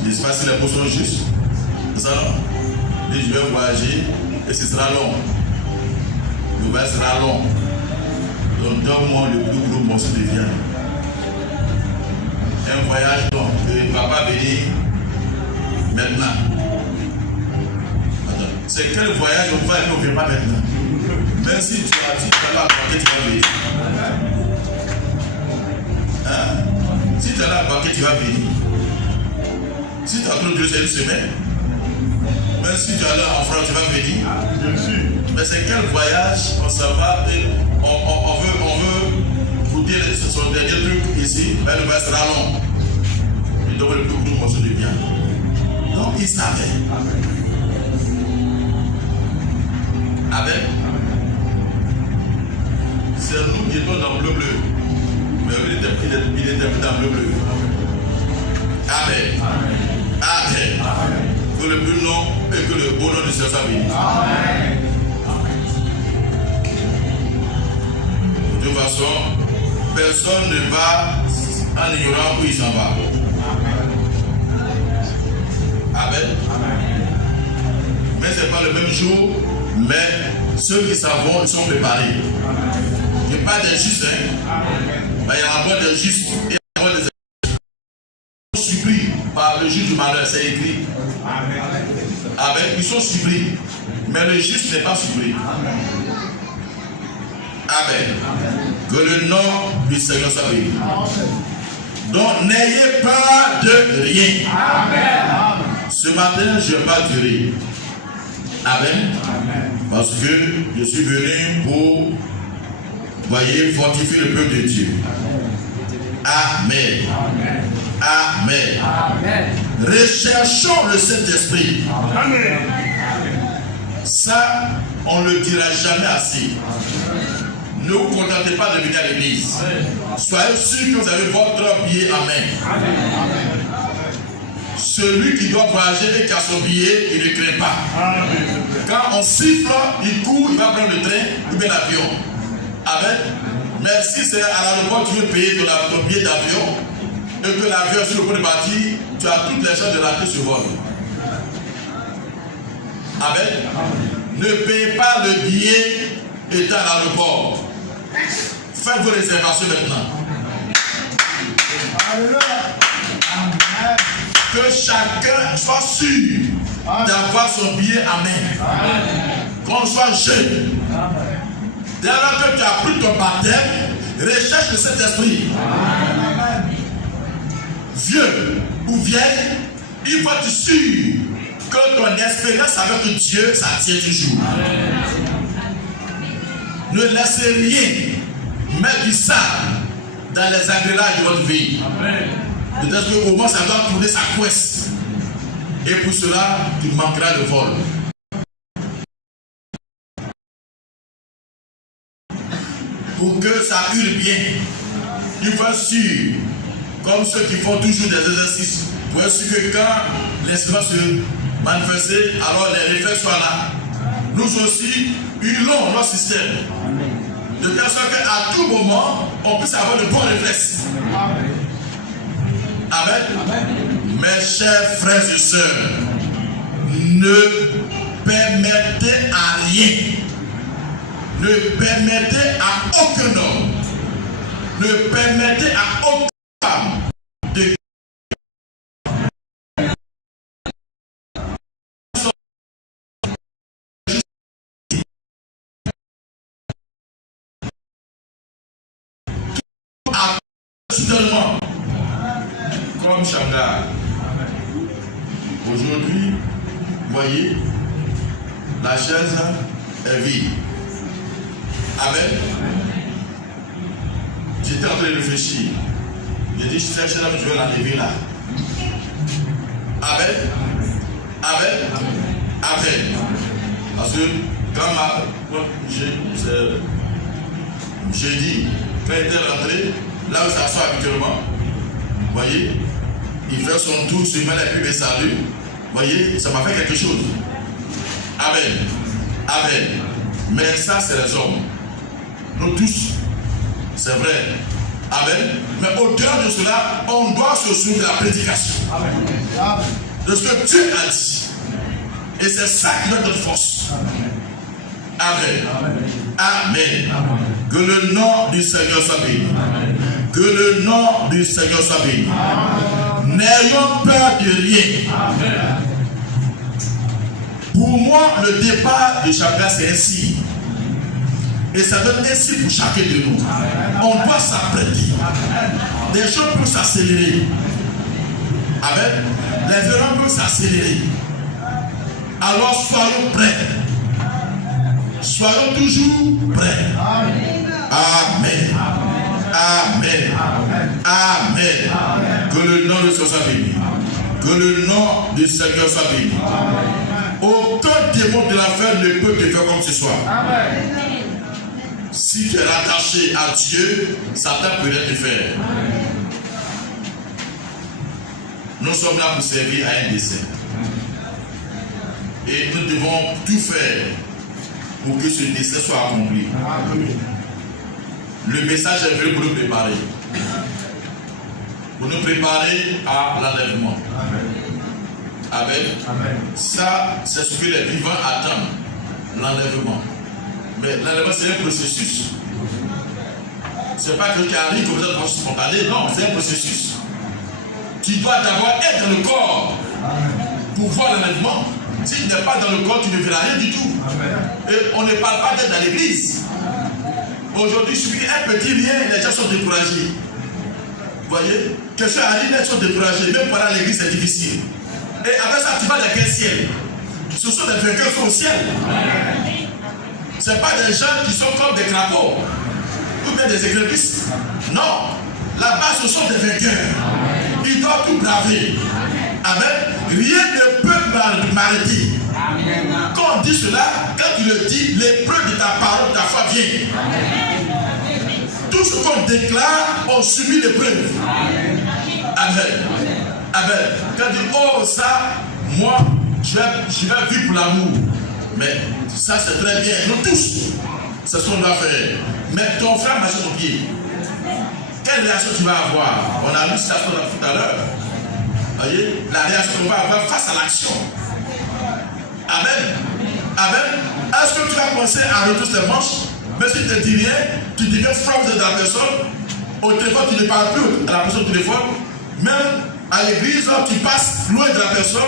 je ne sais pas si les mots sont justes. C'est ça, non? Et je vais voyager et ce sera long. Le voyage sera long. Donc donne-moi le plus gros morceau de viande. Un voyage long. Il ne va pas venir maintenant. Attends. C'est quel voyage on va et on ne vient pas maintenant? Même si tu as la banquette, tu vas venir. Hein? Si tu as la banquette, tu vas venir. Si tu as trop de une semaine, même si tu as là en France, tu vas venir. Mais c'est quel voyage on s'en va et on veut goûter son dernier truc ici, mais le voyage sera long. Il donne le plus gros morceau de viande. Donc il savait. Amen. C'est nous qui étions dans le bleu. Mais il était plus dans le bleu. Amen. Amen. Que le plus long et que le beau nom du Seigneur soit béni. Amen. De toute façon, personne ne va en ignorant où il s'en va. Amen. Mais ce n'est pas le même jour, mais ceux qui s'en vont, ils sont préparés. Il n'y a pas des justes, hein. Mais il y a encore des justes et encore des injustes. Surpris par le juge du malheur, c'est écrit. Amen. Ils sont surpris, mais le juste n'est pas surpris. Amen. Que le nom du Seigneur soit béni. Donc n'ayez peur de rien. Amen. Ce matin, je parle de rien. Amen. Parce que je suis venu pour, voyez, fortifier le peuple de Dieu. Amen. Amen. Amen. Recherchons le Saint-Esprit. Amen. Ça, on ne le dira jamais assez. Ne vous contentez pas de venir à l'église. Soyez sûrs que vous avez votre billet en main. Amen. Celui qui doit voyager et qui a son billet, il ne craint pas. Amen. Quand on siffle, il court, il va prendre le train ou bien l'avion. Amen. Mais si c'est à l'aéroport, tu veux payer ton billet d'avion et que l'avion est sur le point de partir, tu as toutes les chances de rater ce vol. Amen. Ne payez pas le billet étant à l'aéroport. Faites vos réservations maintenant. Que chacun soit sûr d'avoir son billet à main. Qu'on soit jeune. Dès lors que tu as pris ton baptême, recherche le Saint-Esprit. Vieux ou vieille, il faut être sûr que ton espérance avec Dieu, ça tient toujours. Ne laissez rien mettre du sable dans les agrélages de votre vie. Peut-être qu'au moins ça doit tourner sa couesse. Et pour cela, tu manqueras le vol. Pour que ça hurle bien, il faut être sûr, comme ceux qui font toujours des exercices, pour être sûr que quand l'instrument se manifeste, alors les réflexes soient là. Nous aussi, hurlons notre système. De telle sorte qu'à tout moment, on puisse avoir de bons réflexes. Amen. Mes chers frères et sœurs, ne permettez à rien, ne permettez à aucun homme, ne permettez à aucune femme de soudainement comme Shanghai. Aujourd'hui, vous voyez, la chaise est vide. Amen. J'étais en train de réfléchir. J'ai dit, cette chaise-là, je vais l'enlever là. Amen. Amen. Amen. Parce que quand j'ai dit, quand il était rentré, là où ça s'assoit habituellement, vous voyez, il fait son tour, se met la pub et salue. Vous voyez, ça m'a fait quelque chose. Amen. Amen. Mais ça, c'est les hommes. Nous tous, C'est vrai. Amen. Mais au-delà de cela, on doit se souvenir de la prédication. Amen. De ce que Dieu a dit. Et c'est ça qui donne notre force. Amen. Amen. Amen. Que le nom du Seigneur soit béni. Que le nom du Seigneur soit béni. N'ayons peur de rien. Amen. Pour moi, le départ de chacun, c'est ainsi. Et ça donne ainsi pour chacun de nous. On doit s'apprêter. Les choses peuvent s'accélérer. Amen. Les événements peuvent s'accélérer. Alors soyons prêts. Soyons toujours prêts. Amen. Amen. Amen. Que le nom de Dieu soit béni. Que le nom du Seigneur soit béni. Aucun démon de l'enfer ne peut te faire comme ce soir. Amen. Si tu es rattaché à Dieu, Satan peut rien te faire. Amen. Nous sommes là pour servir à un dessein. Et nous devons tout faire pour que ce dessein soit accompli. Amen. Le message est venu pour nous préparer. Pour nous préparer à l'enlèvement. Amen. Amen. Ça, c'est ce que les vivants attendent. L'enlèvement. Mais l'enlèvement, c'est un processus. Ce n'est pas que qui arrive comme ça de façon spontanée. Non, c'est un processus. Tu dois d'abord être dans le corps pour voir l'enlèvement. Si tu n'es pas dans le corps, tu ne verras rien du tout. Et on ne parle pas d'être dans l'église. Aujourd'hui, il suffit qu'un petit rien, les gens sont découragés. Vous voyez? Quelqu'un arrive, les gens sont découragés. Même pour aller à l'église, c'est difficile. Et avec ça, tu vas dans quel ciel? Ce sont des vainqueurs qui sont au ciel. Ce n'est pas des gens qui sont comme des crapauds ou bien des écrevisses. Non. Là-bas, ce sont des vainqueurs. Ils doivent tout braver. Amen. Rien ne peut m'arrêter. Quand on dit cela, quand tu le dis, l'épreuve de ta parole, de ta foi vient. Tout ce qu'on déclare, on subit l'épreuve. Amen. Amen. Quand tu dis, oh ça, moi, je vais vivre pour l'amour. Mais ça c'est très bien. Nous tous, c'est ce qu'on doit faire. Mais ton frère marche sur ton pied. Quelle réaction tu vas avoir? On a vu ça tout à l'heure. Vous voyez? La réaction qu'on va avoir face à l'action. Amen. Amen. Est-ce que tu vas penser à retrousser les manches? Mais si tu ne te dis rien, tu deviens frappé de la personne. Au téléphone, tu ne parles plus à la personne au téléphone. Même à l'église, tu passes loin de la personne.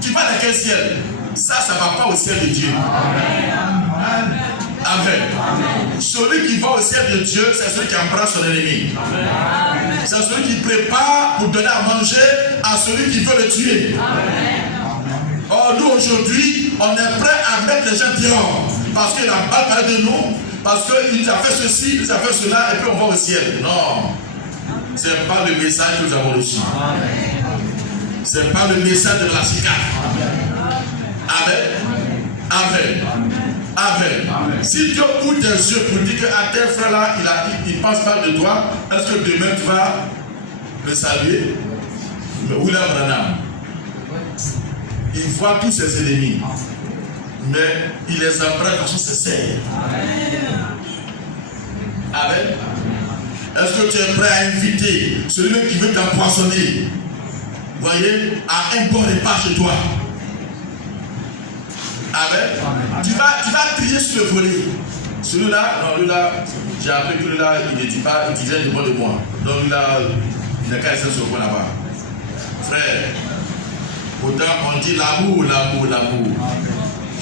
Tu vas dans quel ciel? Ça ne va pas au ciel de Dieu. Amen. Amen. Celui qui va au ciel de Dieu, c'est celui qui embrasse son ennemi. C'est celui qui prépare pour donner à manger à celui qui veut le tuer. Or, nous aujourd'hui, on est prêt à mettre les gens dehors. Parce qu'il n'a pas parlé de nous. Parce qu'il nous a fait ceci, il nous a fait cela, et puis on va au ciel. Non. Ce n'est pas le message que nous avons reçu. Ce n'est pas le message de la cigare. Amen. Amen. Amen. Amen. Si Dieu ouvre tes yeux pour dire qu'à tel frère là, il pense mal de toi, est-ce que demain tu vas le saluer? Mais William Branham, il voit tous ses ennemis, mais il les embrasse de façon sincère. Amen. Est-ce que tu es prêt à inviter celui qui veut t'empoisonner, voyez, à un bon repas chez toi? Amen. Tu vas trier sur le volet. Celui-là, non, lui-là, j'ai appris que lui-là, il ne dit pas, il disait du bon de moi. Donc lui-là, il n'a qu'à essayer sur le point là-bas. Frère, pourtant on dit l'amour, l'amour, l'amour.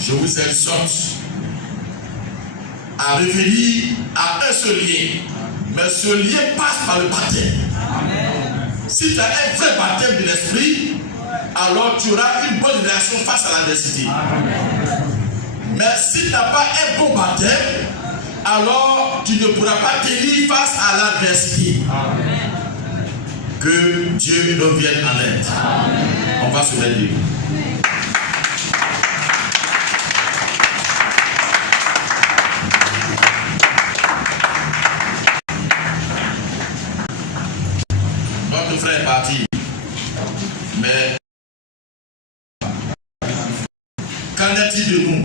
Je vous exhorte à revenir à un seul lien. Mais ce lien passe par le baptême. Si tu as un vrai baptême de l'esprit, alors tu auras une bonne réaction face à l'adversité. Mais si tu n'as pas un bon baptême, alors tu ne pourras pas tenir face à l'adversité. Que Dieu nous vienne en aide. On va se lever. Notre frère est parti. Mais qu'en est-il de nous?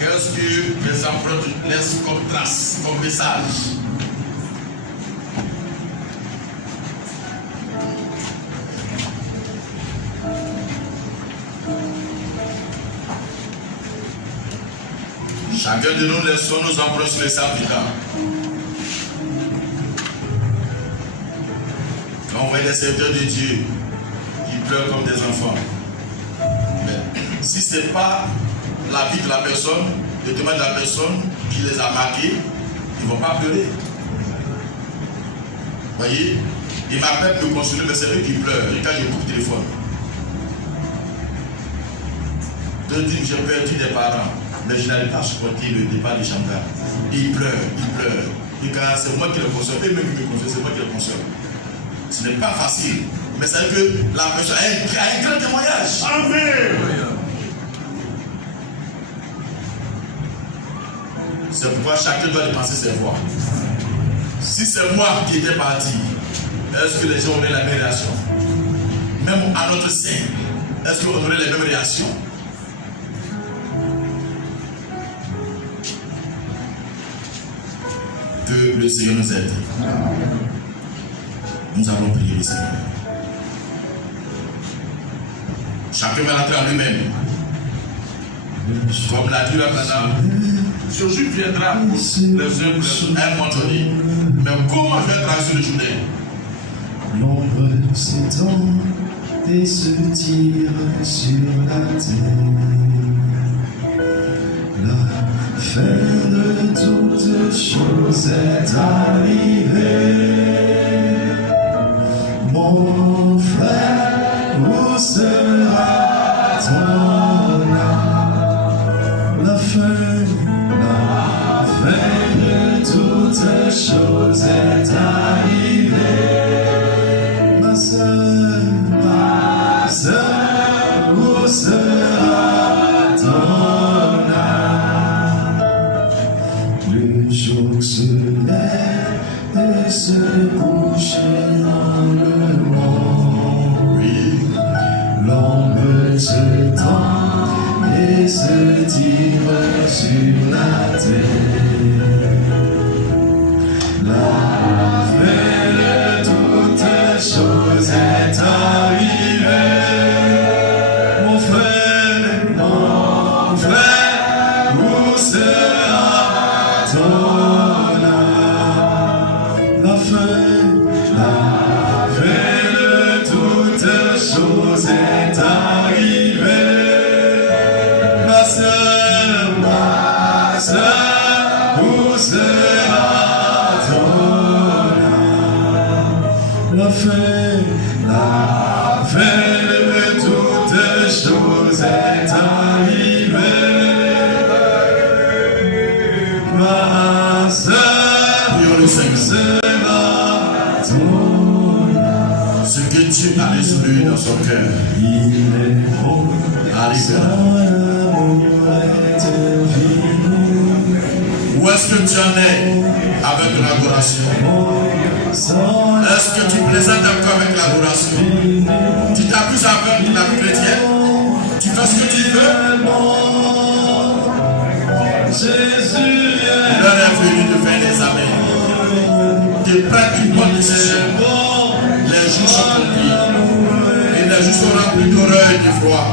Qu'est-ce que les empreintes laissent comme trace, comme message? Chacun de nous laissons nos empreintes sur les sables du temps. Quand on voit des serviteurs de Dieu qui pleurent comme des enfants. Mais si ce n'est pas la vie de la personne, le témoignage de la personne qui les a marqués, ils ne vont pas pleurer. Vous voyez, ils m'appellent me consoler, mais c'est eux qui pleurent. Et quand je coupe le téléphone, de dire j'ai perdu des parents, mais je n'arrive pas à supporter le départ de Chantal. Et ils pleurent. Et quand c'est moi qui les console, eux-mêmes qui me consolent, c'est moi qui les console. Ce n'est pas facile, mais c'est que la personne a un grand témoignage. Amen. C'est pourquoi chacun doit dépenser ses voix. Si c'est moi qui étais parti, est-ce que les gens auraient la même réaction? Même à notre sein, est-ce qu'on aurait les mêmes réactions? Que le Seigneur nous aide. Nous allons prier le Seigneur. Chacun va rentrer en lui-même. Comme l'a dit le président, Jésus viendra pour les uns un moment donné. Mais comment je vais traverser le Jourdain? L'ombre s'étend et se tire sur la terre. La fin de toutes choses est arrivée. Mon frère, où sera ton âme? La fin de toutes choses est arrivée. Ma sœur, où sera ton âme? Le jour se lève et se couche dans le monde. L'ombre se tend et se tire sur la terre. La fin de toutes choses est arrivée. Mon frère, où sera ton âme? La fin de toutes choses est arrivée. Ma sœur, où sera ton âme? La fin de toutes choses est arrivée. Ma sœur, Prions le Seigneur. sera ton âme. Ce que Dieu a résolu dans son cœur Il est bon, arrivera. Où est-ce que tu en es avec l'adoration? Est-ce que tu présentes encore avec l'adoration? Tu t'abuses avec la vie chrétienne? Tu fais ce que tu veux? L'heure est venue de faire des amens. De prendre une bonne décision. Les jours sont remplis. Et les jours sont remplis d'horreur et de froid.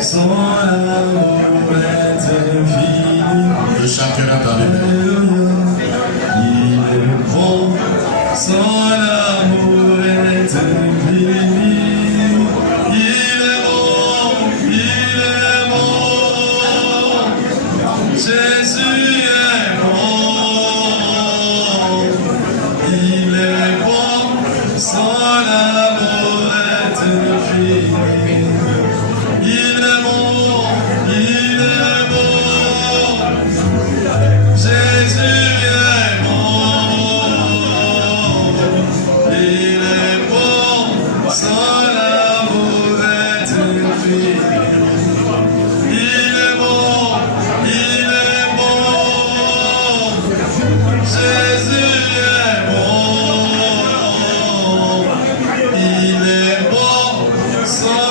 Son amour est infini. Que chacun entende. Il est bon, son amour est infini. Il est bon, Jésus est bon. Il est bon, son amour est infini. Il est bon, Jésus est bon. Il est bon, son amour est infini. Il est bon, Jésus est bon. Il est bon, son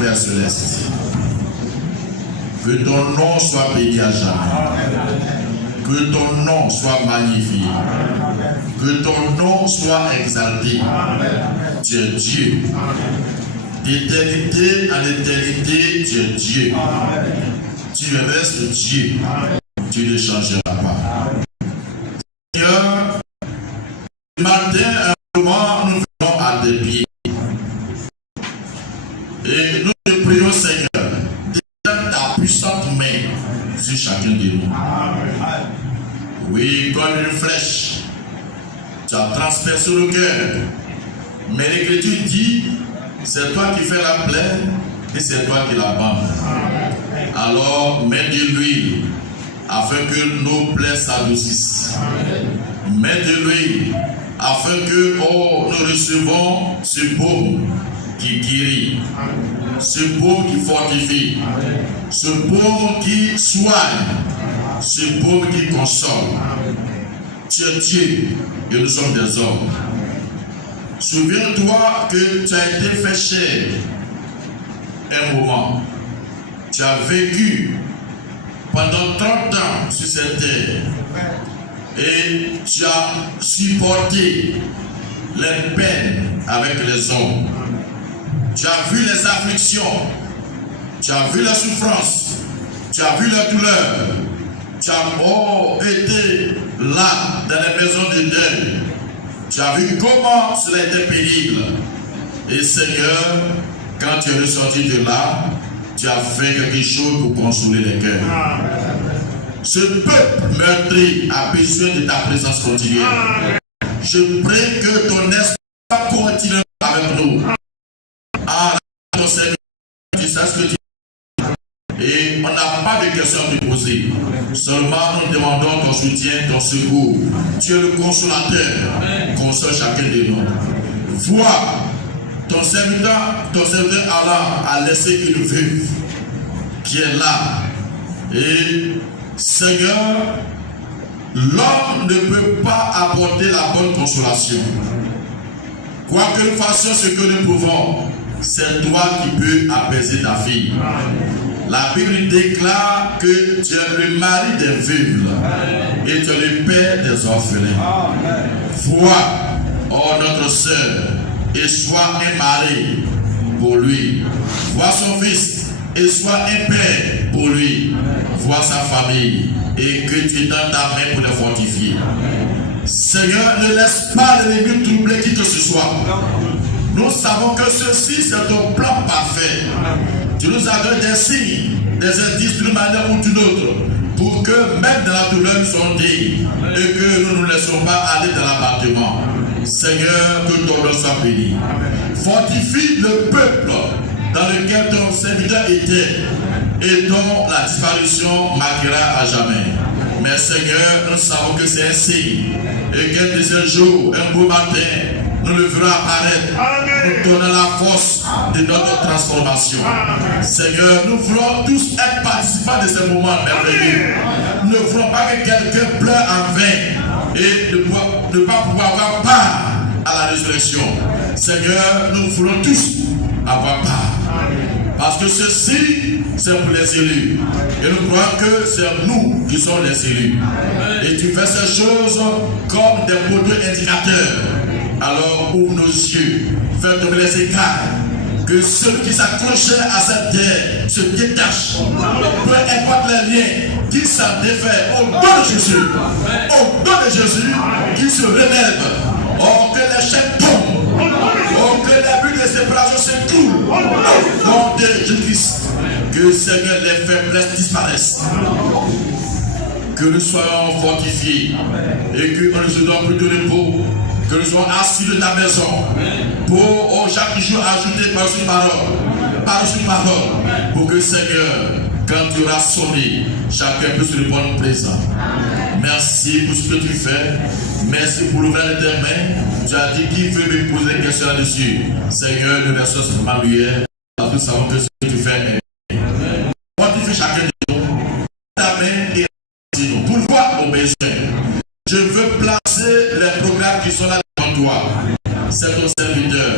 Père céleste, que ton nom soit béni à jamais. Que Que ton nom soit magnifié. Que ton nom soit exalté. Tu es Dieu. D'éternité en éternité, tu es Dieu. Tu restes Dieu. Tu ne changeras pas. Seigneur, ce matin, un moment, nous venons à tes pieds. Et nous te prions, Seigneur, d'étendre ta puissante main sur chacun de nous. Oui, comme une flèche, tu as transpercé le cœur. Mais l'Écriture dit, c'est toi qui fais la plaie et c'est toi qui la bandes. Alors, mets de l'huile afin que nos plaies s'adoucissent. Mets de l'huile afin que nous recevons ce baume qui guérit, ce baume qui fortifie, ce baume qui soigne, ce baume qui console. Tu es Dieu et nous sommes des hommes. Souviens-toi que tu as été fait chair un moment. Tu as vécu pendant 30 ans sur cette terre et tu as supporté les peines avec les hommes. Tu as vu les afflictions, tu as vu la souffrance, tu as vu la douleur, tu as été là dans les maisons de deuil. Tu as vu comment cela était pénible. Et Seigneur, quand tu es ressorti de là, tu as fait quelque chose pour consoler les cœurs. Ce peuple meurtri a besoin de ta présence quotidienne. Je prie que ton esprit continue avec nous. Ah, ton Seigneur, tu sais ce que tu dis. Et on n'a pas de questions à te poser. Seulement, nous demandons ton soutien, ton secours. Tu es le consolateur. Console chacun de nous. Vois, ton serviteur Allah a laissé une veuve qui est là. Et Seigneur, l'homme ne peut pas apporter la bonne consolation. Quoi que nous fassions ce que nous pouvons, c'est toi qui peux apaiser ta fille. La Bible déclare que tu es le mari des veuves et tu es le père des orphelins. Vois, notre sœur, et sois un mari pour lui. Vois son fils et sois un père pour lui. Vois sa famille et que tu donnes ta main pour le fortifier. Seigneur, ne laisse pas l'ennemi troubler qui que ce soit. Nous savons que ceci, c'est ton plan parfait. Tu nous as donné des signes, des indices d'une manière ou d'une autre, pour que même dans la douleur nous soyons dignes et que nous ne nous laissons pas aller dans l'abattement. Seigneur, que ton nom soit béni. Fortifie le peuple dans lequel ton serviteur était et dont la disparition marquera à jamais. Mais Seigneur, nous savons que c'est un signe et qu'un de ces jours, un beau matin, nous le verrons apparaître pour donner la force de notre transformation. Seigneur, nous voulons tous être participants de ce moment merveilleux. Nous ne voulons pas que quelqu'un pleure en vain et ne pas pouvoir avoir part à la résurrection. Seigneur, nous voulons tous avoir part. Parce que ceci, c'est pour les élus. Et nous croyons que c'est nous qui sommes les élus. Et tu fais ces choses comme des poteaux indicateurs. Alors ouvre nos yeux, fais tomber les écarts. Que ceux qui s'accrochaient à cette terre se détachent. Peu importe les liens, qu'ils s'en défaient au nom de Jésus. Au nom de Jésus, qu'ils se relèvent. Oh, que les chaînes tombent. Oh, que les buts de séparation s'écoulent. Au nom de Jésus-Christ. Que Seigneur, les faiblesses disparaissent. Que nous soyons fortifiés. Et que nous ne donnons plus de repos. Que nous soyons assis de ta maison. Pour chaque jour ajouter par-dessus parole. Par-dessus parole. Pour que Seigneur, quand tu auras sonné, chacun puisse répondre présent. Merci pour ce que tu fais. Merci pour l'ouverture de tes mains. Tu as dit qui veut me poser des questions là-dessus. Seigneur, le verset c'est ma lumière. Nous savons que ce que tu fais est. Fortifie chacun de nous. Ta main et nous. Pour voir nos besoins. Je veux placer les programmes qui sont là devant toi. C'est ton serviteur.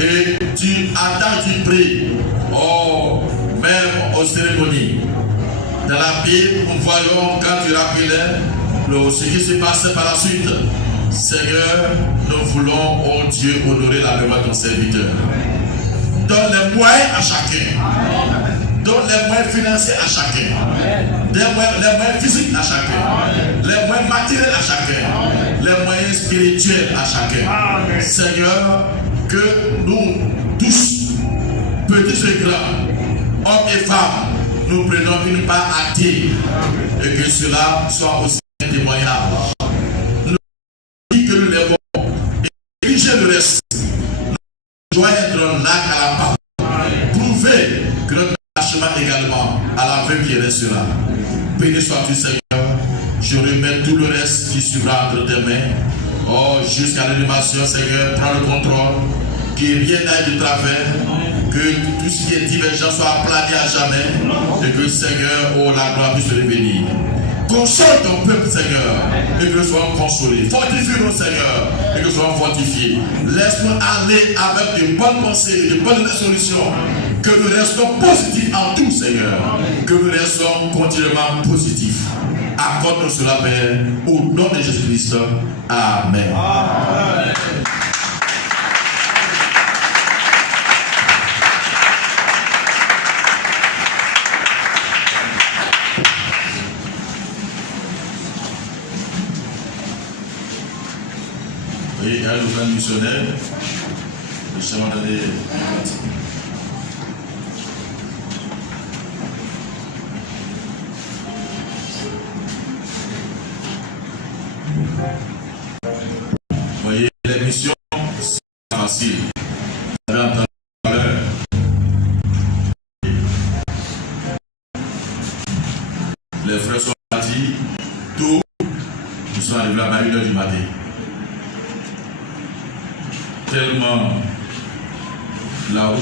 Et tu attends, tu pries. Oh, même aux cérémonies. Dans la Bible, nous voyons quand tu rappelais ce qui s'est passé par la suite. Seigneur, nous voulons, oh Dieu, honorer la mémoire de ton serviteur. Donne les moyens à chacun. Donne les moyens financiers à chacun. Les moyens physiques à chacun. Les moyens matériels à chacun. Les moyens spirituels à chacun. Seigneur, que nous tous, petits et grands, hommes et femmes, nous prenons une part active et que cela soit aussi un témoignage. Nous disons que nous lèvons et diriger le reste. Nous devons être là à la parole. Prouver que notre attachement également à la veuve qui restera. Béni sois-tu, Seigneur. Je remets tout le reste qui suivra entre tes mains. Oh, jusqu'à l'animation, Seigneur, prends le contrôle. Que rien n'aille de travers. Que tout ce qui est divergent soit aplani à jamais. Et que, Seigneur, oh, la gloire puisse revenir. Console ton peuple, Seigneur, et que nous soyons consolés. Fortifie-nous, Seigneur, et que nous soyons fortifiés. Laisse-nous aller avec de bonnes pensées, de bonnes résolutions. Que nous restons positifs en tout, Seigneur. Que nous restons continuellement positifs. Accorde-nous cela, Père, au nom de Jésus-Christ. Amen. Amen. Et à l'ouvrage missionnaire, le chemin d'aller. Vous voyez, les missions, c'est facile. Vous avez entendu tout à l'heure. Les frères sont partis tôt, ils sont arrivés là-bas à 1h du matin. Tellement la route